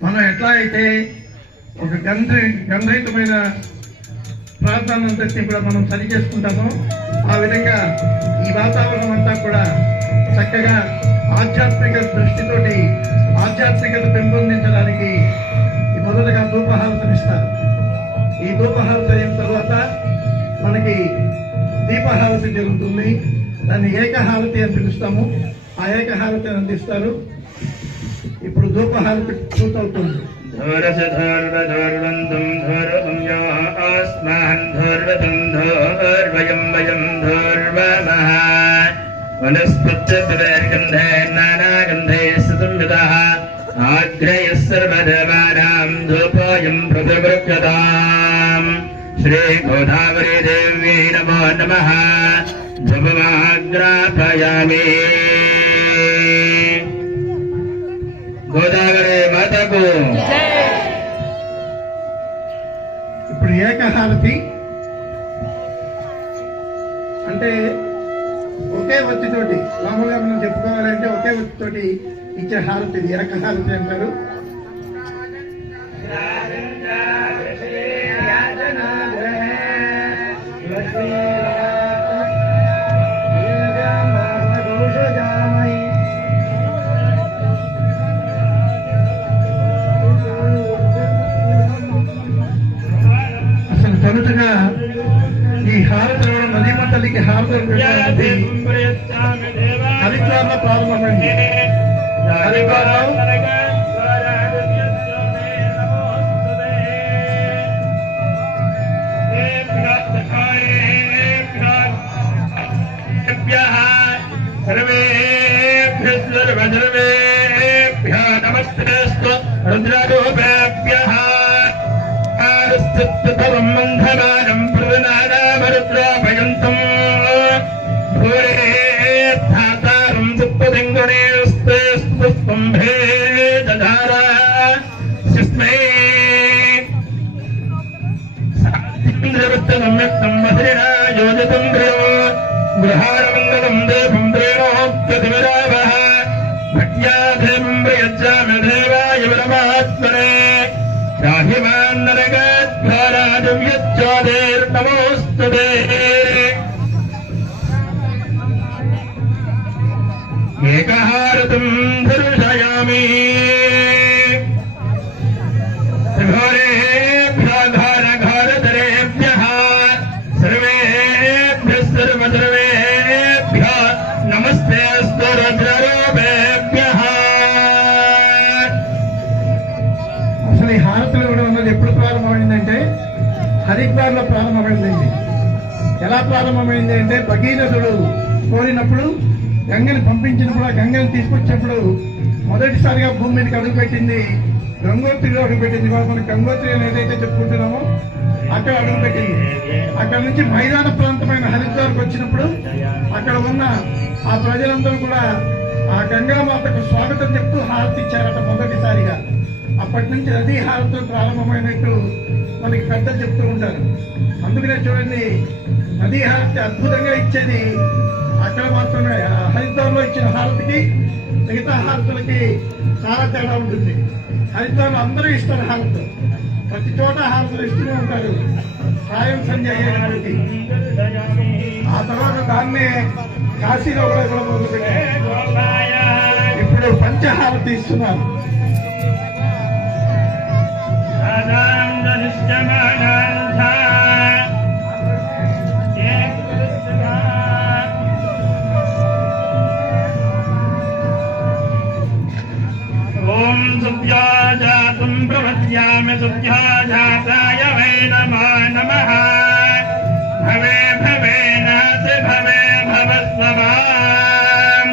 మనం ఎట్లా అయితే ఒక గంధయుతమైన ప్రాంతాన్నంతటినీ కూడా మనం సరి చేసుకుంటామో ఆ విధంగా ఈ వాతావరణం అంతా కూడా చక్కగా ఆధ్యాత్మిక దృష్టితోటి ఆధ్యాత్మికత పెంపొందించడానికి ఈ మొదటగా ధూపహారతినిస్తారు. ఈ ధూపహారతి అయిన తర్వాత మనకి దీపహారతి జరుగుతుంది. దాన్ని ఏకహారతి అని పిలుస్తాము. ఆ ఏకహారతిని అందిస్తారు. ఇప్పుడు ధూపహారతి పూర్తవుతుంది. ధూర్వధూర్వధూర్వంతం ధూర్వం యో ఆస్మాన్ ధూర్వతం ధూర్వయం వయం ధూర్వమః వనస్పత్యగంధే నానాగంధే సుసంయుతః ఆగ్రయః సర్వదేవానాం ధూపోऽయం పృథుగృహ్యతామ్. శ్రీ గోదావరీ దేవ్యై నమో నమః. ధూపమాగ్రాపయామి. గోదావరి మాతకు. ఇప్పుడు ఏకహారతి అంటే ఒకే ఒత్తితోటి, మామూలుగా మనం చెప్పుకోవాలంటే ఒకే ఒత్తితోటి ఇచ్చే హారతి ఇది ఏకహారతి అంటారు. అసలు తొలుతగా ఈ హారతి నదీమ తల్లికి హారతి హరిద్వార్లో ప్రారంభమైంది. హరిద్వార్లో సర్వేభ్యో నమస్తేస్తు రుద్రరూపేభ్యః ఆరుస్థితం మంధమానం ప్రదనానామరు नमस्ते स्तुस्पम्भे दधार शिस्मे सान्द्रवृत्तसम्यक्तं मधुरिणा योजितं गृहाणमङ्गलं देवं प्रेणोक्ततिविरावः भक्त्याधेवं प्रयच्छामि देवाय परमात्मने राहिमान्नरगद्वाराजव्यच्चादेर्नमोऽस्तु ते एकहारतं दर्शयामि घोरेभ्यः घोरघोरतरेभ्यः सर्वेभ्यः सर्वसर्वेभ्यः नमस्ते स्तुरुद्ररूपेभ्यः అసలు ఈ హారతులు ఇవ్వడం అన్నది ఎప్పుడు ప్రారంభమైందంటే హరిద్వార్లో ప్రారంభమైందండి. ఎలా ప్రారంభమైంది అంటే భగీరథుడు కోరినప్పుడు గంగని పంపించినప్పుడు ఆ గంగని తీసుకొచ్చినప్పుడు మొదటిసారిగా భూమి మీదకి అడుగుపెట్టింది గంగోత్రిలో అడుగుపెట్టింది. ఇవాళ మనం గంగోత్రి అని ఏదైతే చెప్పుకుంటున్నామో అక్కడ అడుగుపెట్టింది. అక్కడ నుంచి మైదాన ప్రాంతమైన హరిద్వార్కి వచ్చినప్పుడు అక్కడ ఉన్న ఆ ప్రజలందరూ కూడా ఆ గంగామాతకు స్వాగతం చెప్తూ హారతి ఇచ్చారట మొదటిసారిగా. అప్పటి నుంచి నదీ హారతులు ప్రారంభమైనట్టు మనకి పెద్దలు చెప్తూ ఉంటారు. అందుకనే చూడండి, నదీ హారతి అద్భుతంగా ఇచ్చేది అక్కడ మాత్రమే. హరిద్వార్లో ఇచ్చిన హారతికి మిగతా హారతులకి చాలా తేడా ఉంటుంది. హరిద్వార్లో అందరూ ఇస్తారు హారతులు, ప్రతి చోట హారతులు ఇస్తూనే ఉంటారు సాయం సంధ్య అయ్యేటప్పటికి. ఆ తర్వాత దాన్నే కాశీలో కూడా మొదలుపెట్టారు. ఇప్పుడు పంచహారతి ఇస్తున్నారు. ओम सुव्याजातं प्रवद्यामि सुव्याजाताय वै नमो नमः भवे भवेनाति भवे भवस्वभां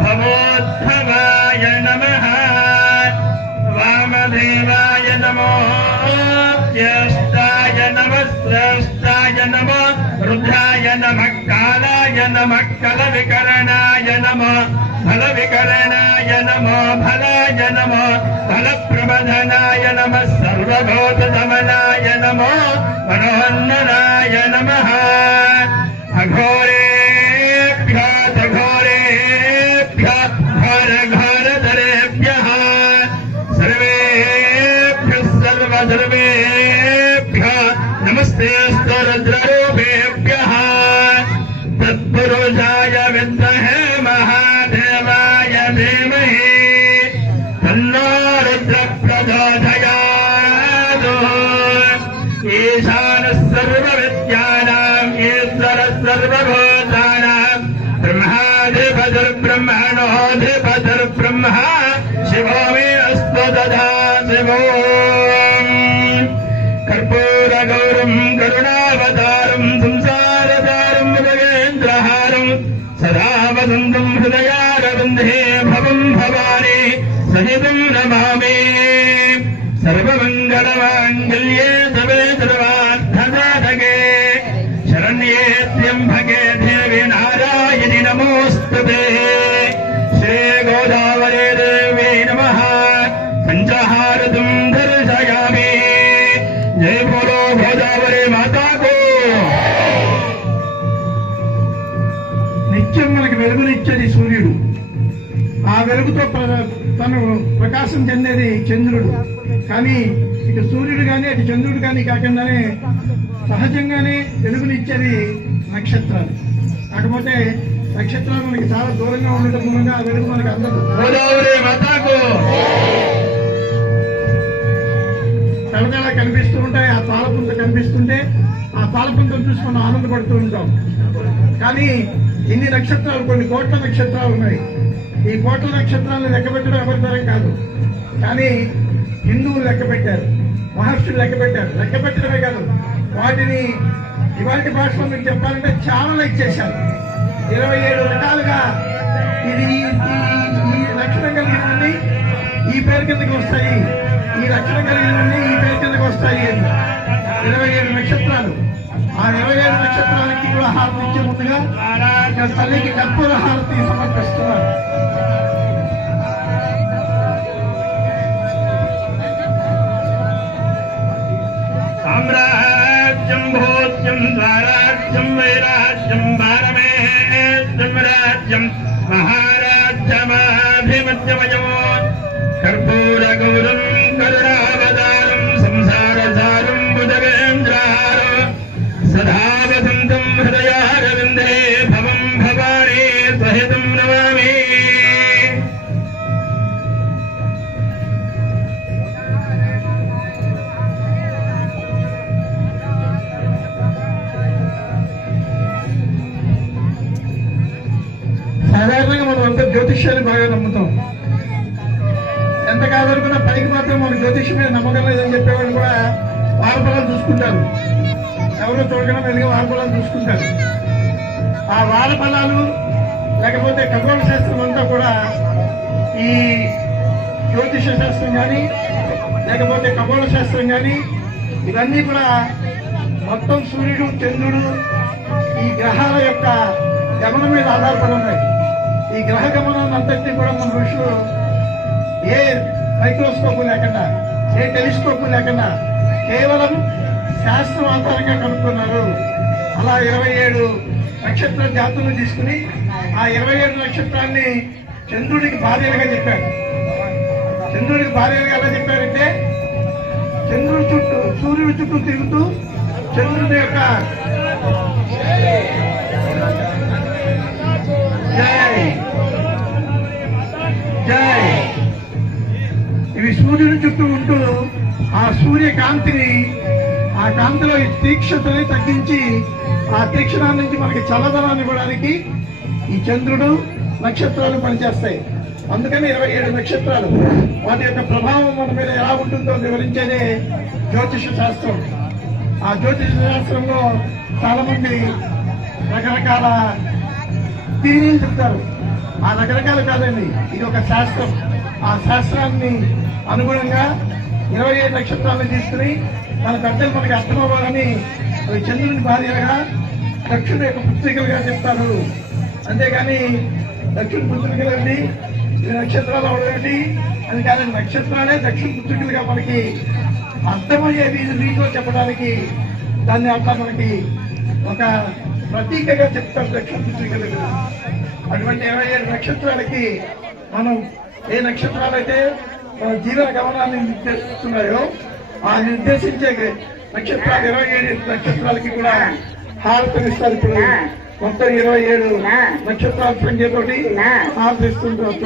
भवोद्भवाय नमः वामदेवाय नमो ज्येष्ठाय नमः श्रेष्ठाय नमो रुद्राय नमः कालाय नमः कलविकरणाय नमः फलविकरणाय नमो फलाय नमो फलप्रबधनाय नमः सर्वभूतदमनाय नमो मनोन्नराय नमः अघोरेभ्यः घोरेभ्यः घोरघोरधरेभ्यः सर्वेभ्यः सर्वसर्वेभ्यः नमस्ते स्तुरुद्ररूपेभ्यः तत्पुरुषाय विद्महे महादेवाय धीमहि तन्नो रुद्रः प्रचोदयात् ईशानः सर्वविद्यानाम् ईश्वरः सर्वभूतानाम् ब्रह्माधिपतिर्ब्रह्मणोऽधिपतिर्ब्रह्म शिवो मे अस्तु ददाशिवो कर्पूरगौरम् करुणावतारम् संसारतारम् भगेन्द्रहारम् सदा वसन्तम् हृदयारविन्दे भवम् भवानी सहितम् नमामि सर्वमङ्गलमाङ्गल्ये शिवे सर्वार्थसाधके शरण्ये त्र्यम्बके देवी नारायणि नमोऽस्तुते श्रीगोदावरी देवी नमः पञ्चहारतम् दर्शयामि जय बोलो गोदावरी माता को నిత్యం మనకి వెలుగునిచ్చేది సూర్యుడు. ఆ వెలుగుతో తను ప్రకాశం చెందేది చంద్రుడు. కానీ ఇటు సూర్యుడు కానీ అటు చంద్రుడు కానీ కాకుండానే సహజంగానే వెలుగునిచ్చేది నక్షత్రాలు. కాకపోతే నక్షత్రాలు మనకి చాలా దూరంగా ఉండటం మూలంగా ఆ వెలుగు మనకి అందదు. గోదావరి మాతాకు తలతల కనిపిస్తూ ఉంటాయి. ఆ పాలపుంత కనిపిస్తుంటే ఆ పాలపుంతను చూసి మనం ఆనందపడుతూ ఉంటాం. కానీ ఇన్ని నక్షత్రాలు, కొన్ని కోట్ల నక్షత్రాలు ఉన్నాయి. ఈ కోట్ల నక్షత్రాలను లెక్కపెట్టడం ఎవరి తరం కాదు. కానీ హిందువులు లెక్క పెట్టారు, మహర్షులు లెక్క పెట్టారు. లెక్క పెట్టడమే కాదు, వాటిని ఇవాటి భాషలో మీకు చెప్పాలంటే చాలా ఇచ్చేశారు. 27 రకాలుగా ఇది ఈ లక్షణం కలిగినవన్నీ ఈ పేరు కిందకి వస్తాయి, ఈ లక్షణం కలిగినవన్నీ ఈ పేరు కిందకి వస్తాయి అని 27 నక్షత్రాలు. ఆ 27 నక్షత్రాలకి కూడా హారతి ఇచ్చే ముందుగా ఇక్కడ తల్లికి కర్పూర హారతి సమర్పిస్తున్నారు. స్వరాజ్యం వైరాజ్యం భారమేశ్వరాజ్యం మహారాజ్యమాభిమధ్యమయమో కర్పూరగౌరం కరుణావతారం సంసారసారం బుధవేంద్రారం సదా వసంతం హృదయారవిందే భవం భవానీ సహితం నమామి. సాధారణంగా మనం అంతా జ్యోతిష్యాన్ని బాగా నమ్ముతాం. ఎంత కాదనుకున్నా పైకి మాత్రం మన జ్యోతిష్యం మీద నమ్మకం లేదని చెప్పేవాళ్ళు కూడా వారఫలాలు చూసుకుంటారు. ఎవరో చూడకుండా మెల్లిగా వారఫలాలు చూసుకుంటారు. ఆ వారఫలాలు లేకపోతే ఖగోళ శాస్త్రం అంతా కూడా ఈ జ్యోతిష శాస్త్రం కానీ లేకపోతే ఖగోళ శాస్త్రం కానీ ఇవన్నీ కూడా మొత్తం సూర్యుడు చంద్రుడు ఈ గ్రహాల యొక్క గమనం మీద ఆధారపడి ఉన్నాయి. ఈ గ్రహ గమనాన్ని అంతటినీ కూడా మన ఋషులు ఏ మైక్రోస్కోప్ లేకుండా ఏ టెలిస్కోప్ లేకుండా కేవలం శాస్త్రం ఆధారంగా కనుక్కున్నారు. అలా 27 నక్షత్ర జాతులను తీసుకుని ఆ 27 నక్షత్రాన్ని చంద్రుడికి భార్యలుగా చెప్పారు. చంద్రుడికి భార్యలుగా ఎలా చెప్పారంటే చంద్రుడి చుట్టూ సూర్యుడి చుట్టూ తిరుగుతూ చంద్రుడి యొక్క జై ఇవి సూర్యుని చుట్టూ ఉంటూ ఆ సూర్యకాంతిని ఆ కాంతిలో ఈ తీక్షతని తగ్గించి ఆ తీక్షణాన్ని నుంచి మనకి చల్లదనాన్ని ఇవ్వడానికి ఈ చంద్రుడు నక్షత్రాలు పనిచేస్తాయి. అందుకని 27 నక్షత్రాలు వాటి యొక్క ప్రభావం మన మీద ఎలా ఉంటుందో వివరించేదే జ్యోతిష శాస్త్రం. ఆ జ్యోతిష శాస్త్రంలో చాలా మంది రకరకాల థియరీలు చెప్తారు. ఆ రకరకాలు కాదండి, ఇది ఒక శాస్త్రం. ఆ శాస్త్రాన్ని అనుగుణంగా 27 నక్షత్రాలను తీసుకుని మన పెద్దలు మనకి అర్థమవ్వాలని అవి చంద్రుని భార్యలుగా దక్షుని యొక్క పుత్రికలుగా చెప్తారు. అంతేగాని దక్షుని పుత్రికలు ఏంటి, ఈ నక్షత్రాలు అవడేంటి అని కానీ నక్షత్రాలే దక్షిణ పుత్రికలుగా మనకి అర్థమయ్యే రీతిలో చెప్పడానికి దాన్ని అట్లా మనకి ఒక ప్రతీకగా చెప్తారు దక్షిణ పుత్రికలు. అటువంటి 27 నక్షత్రాలకి మనం ఏ నక్షత్రాలైతే మన జీవన గమనాన్ని నిర్దేశిస్తున్నాయో ఆ నిర్దేశించే నక్షత్రాలు 27 నక్షత్రాలకి కూడా హారతనిస్తారు. ఇప్పుడు మొత్తం 27 నక్షత్రాల సంఖ్యతోటి హారతిస్తుంటారు.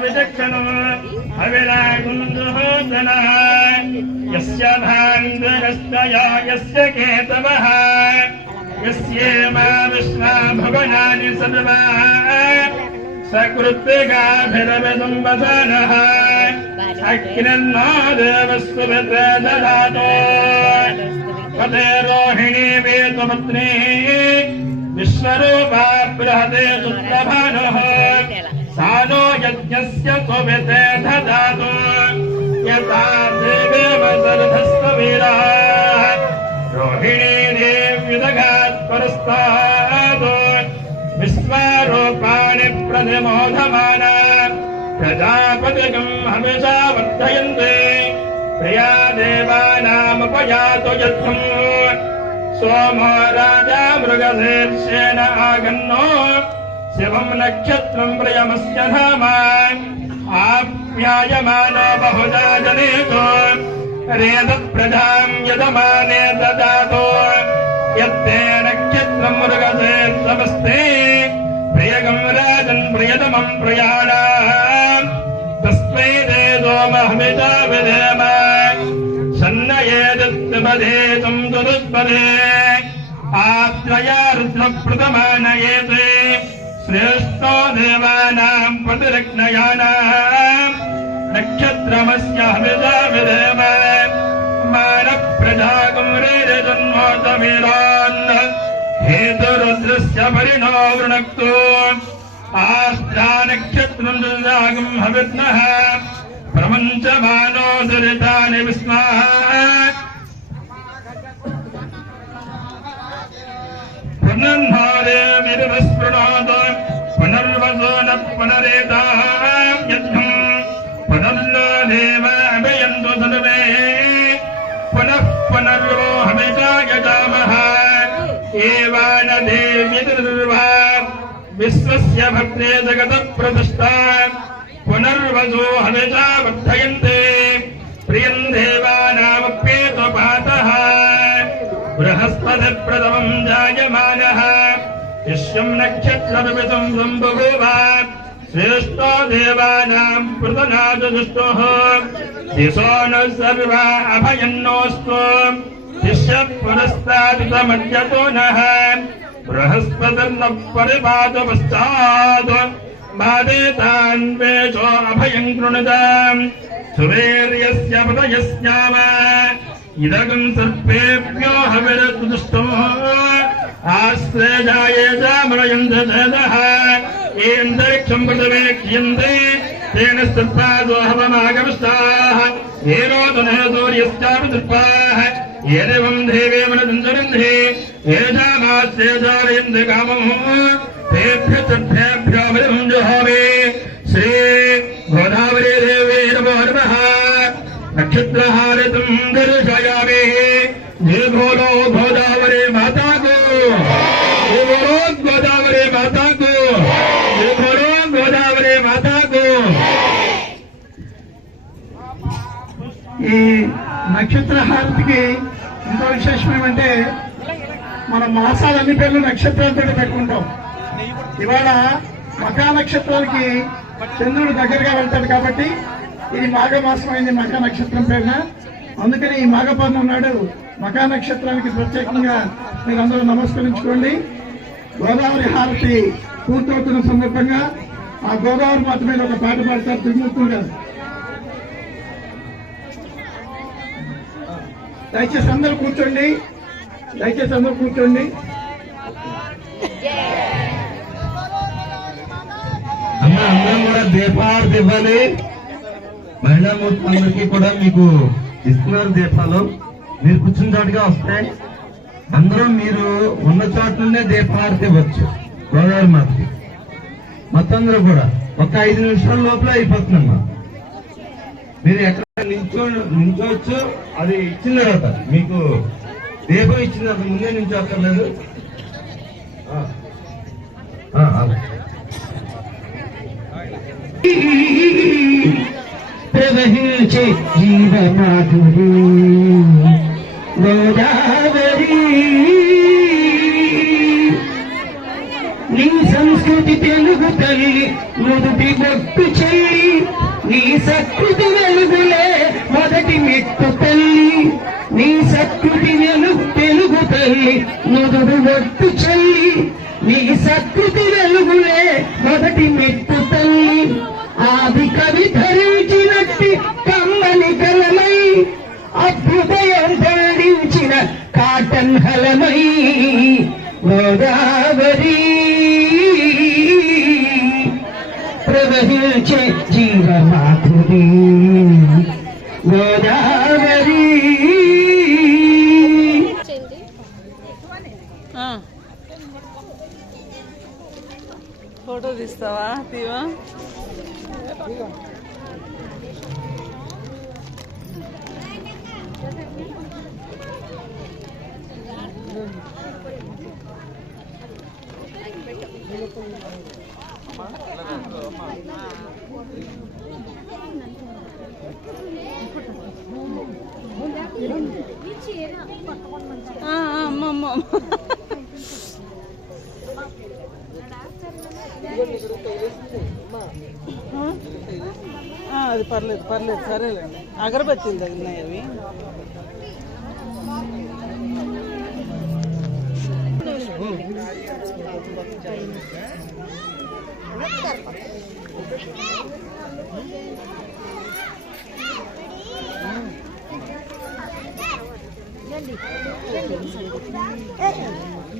విచక్షణం అవిరాగుందుహోదన యస్య భాంగరస్తయా యస్య కేతవః యస్యేమా విశ్వా భువనాని సర్వా సకృత్తిగాభిరవిదం వదనః అగ్నిర్నో దేవస్సుమిత్రే దదాతో పదే రోహిణీ వేదపత్నీ విశ్వరూపా బృహదే సుప్రభానః సానో యజ్ఞస్య సువితే దదాతు యథా దేవేవ సరథస్తవీరాः రోహిణీ దేవ్యుదగాత్ పరస్తాద్ విశ్వరూపాణి ప్రతిమోధమానా ప్రజాపతిగం హవిషా వర్ధయంతే ప్రియా దేవానాముపయాతు యత్నం సోమో రాజా మృగశీర్షేణ ఆగన్నో శివం నక్షత్రం ప్రియమస్య ధామ ఆప్యాయమానో బహుదా జనేతో రేద ప్రజాం యజమానే దదాతో యత్తే నక్షత్రం మృగశీర్షమస్తే ప్రియగం రాజన్ ప్రియతమం ప్రయాణాం తస్మై దేదోమహమితా విధేమ సన్నయేదత్పదేతం దురుత్పదే ఆత్రయా రుద్రప్రతమానయేతే శ్రేష్టో దేవానాం ప్రతిరజ్ఞయానాం నక్షత్రమస్య హవిషా విధేమ మాన ప్రజాగం రేజన్మోతమీరాన్ హేతురుద్రస్య పరిణో వృణక్తు ఆర్ద్రానక్షత్రం దుర్గాగం హవిర్నః ప్రమంచమానో దురితాని విస్మః పునర్నాదే విరవస్పృణాద పునర్వసోన పునరేతాం యద్ధం పునర్నాదేవ అభయంతు సర్వే పునః పునర్వో హవిషాయజామః ఏవాన దేవి దుర్వా విశ్వస్య భక్తే జగత ప్రతిష్టా పునర్వసో హవిషా వర్ధయంతే ప్రియం దేవానామప్యేతపాతః బృహస్పతి ప్రథమం జాయమానః యస్యం నక్షత్రమితం సంబభూవ శ్రేష్ఠో దేవానాం పృతనాదు దుష్టోః దిశో ను సర్వా అభయన్నోస్తు శిష్య పురస్తాదితమద్యతో నః బృహస్పతిర్న పరిపాతు పశ్చాత్ బాధేతాన్వేషో అభయం కృణుతాం సువేర్యస్య పదయస్యామ ఇదగం సర్పేభ్యో హవిరతుష్టో ఆశ్రయాయే చామరయం దదః ఏంతరిక్షం ప్రతివేక్ష్యంతే తేన సర్పాదో హవమాగమస్తాః ఏనోదనః సూర్యశ్చాపి సర్పాః ఏదేవం దేవే మనదంజరంధే ఏషామాశ్రయజారయంతి కామం తేభ్య సర్పేభ్యో విదం జుహోమి శ్రీ గోదావరీ దేవే నమో నమః నక్షత్రహారితం దర్శయామి జయ బోలో గోదావరి మాతాకు జయ బోలో గోదావరి మాతాకు జయ బోలో గోదావరి మాతాకు. ఈ నక్షత్ర హారతికి ఇంకో విశేషం ఏమంటే మన మాసాలన్ని పేర్లు నక్షత్రాలతో పెట్టుకుంటాం. ఇవాళ మకా నక్షత్రానికి చంద్రుడు దగ్గరగా వెళ్తాడు కాబట్టి ఇది మాఘమాసం అయింది మకా నక్షత్రం పేరున. అందుకని ఈ మాఘ పౌర్ణమి నాడు మకా నక్షత్రానికి ప్రత్యేకంగా మీరందరూ నమస్కరించుకోండి. గోదావరి హారతి పూర్తవుతున్న సందర్భంగా ఆ గోదావరి మాత మీద ఒక పాట పాడతారు తిరుమూర్తులు గారు. దయచేసి అందరూ కూర్చోండి, దయచేసి అందరూ కూర్చోండి. అమ్మ అందరం కూడా దీపాలు ఇవ్వాలి. మహిళా మూర్తులందరికీ కూడా మీకు ఇస్తున్నారు దీపాలు. మీరు కూర్చున్న చోటుగా వస్తాయి. అందరూ మీరు ఉన్న చోట నుండే దీపాలు ఇవ్వచ్చు గోదావరి మాతకి. మొత్తం అందరూ కూడా ఒక 5 నిమిషాల లోపల అయిపోతుందమ్మా. మీరు ఎక్కడ నించోవచ్చు. అది ఇచ్చిన తర్వాత మీకు దీపం ఇచ్చిన తర్వాత ముందే నించోక్కర్లేదు. ప్రవహించే జీవమాధురి గోదావరి నీ సంస్కృతి తెలుగు తల్లి నుదుటి బొట్టు చెల్లి నీ సకృతి వెలుగులే మొదటి మెట్టు తల్లి నీ సకృతి తెలుగు తల్లి నుదుటి బొట్టు చెల్లి నీ సకృతి వెలుగులే మొదటి మెట్టు తల్లి ఆది కవి ధరించినట్టి కమ్మని కలమై అభ్యుదయం పండించిన కాటన్ హలమై గోదావరి ప్రవహించే జీవమాధురి గోదావరి. ఫోటో తీస్తావా? తీవా. అమ్మ అది పర్లేదు పర్లేదు, సరేలేండి. అగరబత్తీలు తగిలినాయి అవి.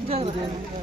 జాగ్రత్త.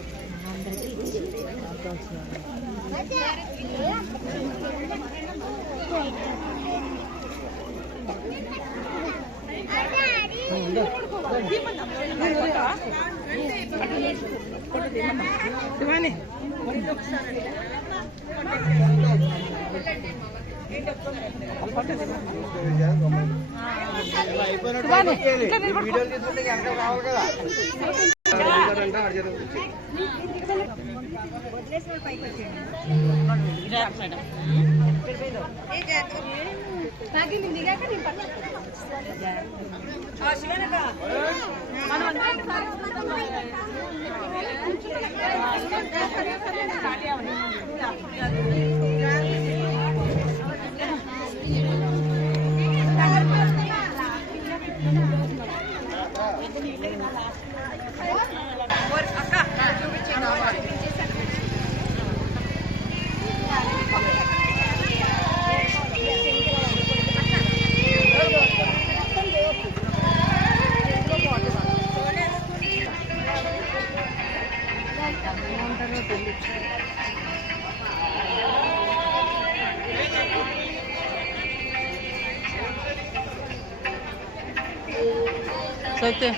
సత్య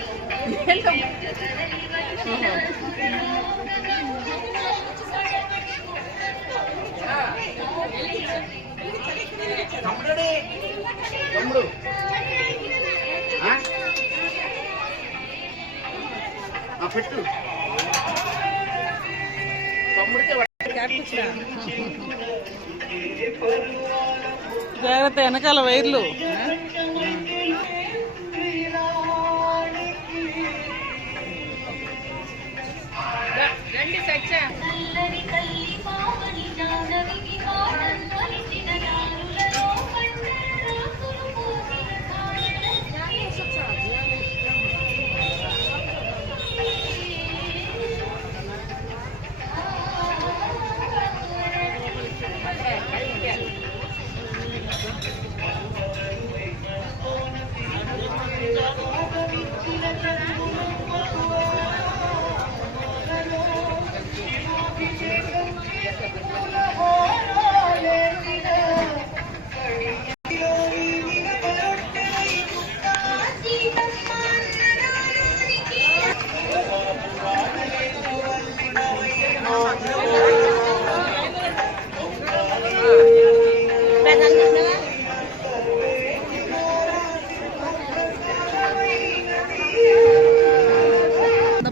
తమ్ముడు పెట్టు తమ్ముడికి జాగ్రత్త వెనకాల వైర్లు.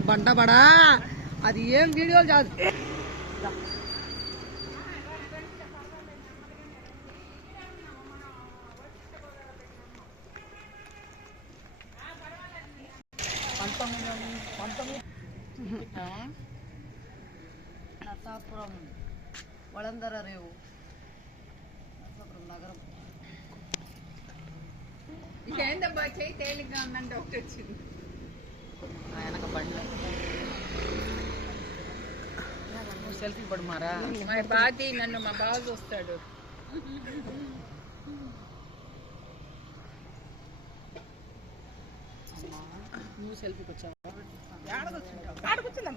బండబడా అది ఏం వీడియోలు కాదు. నర్సాపురం వళందర రేవు నర్సాపురం నగరం. ఏందబ్బా చేయి తేలిగ్గా ఉందని డౌట్ వచ్చింది. వెనక బండ్లు సెల్ఫీ పడమారా. మా బాధి నన్ను మా బావ చూస్తాడు. నువ్వు సెల్ఫీకి వచ్చావా? ఆడ కూర్చుందా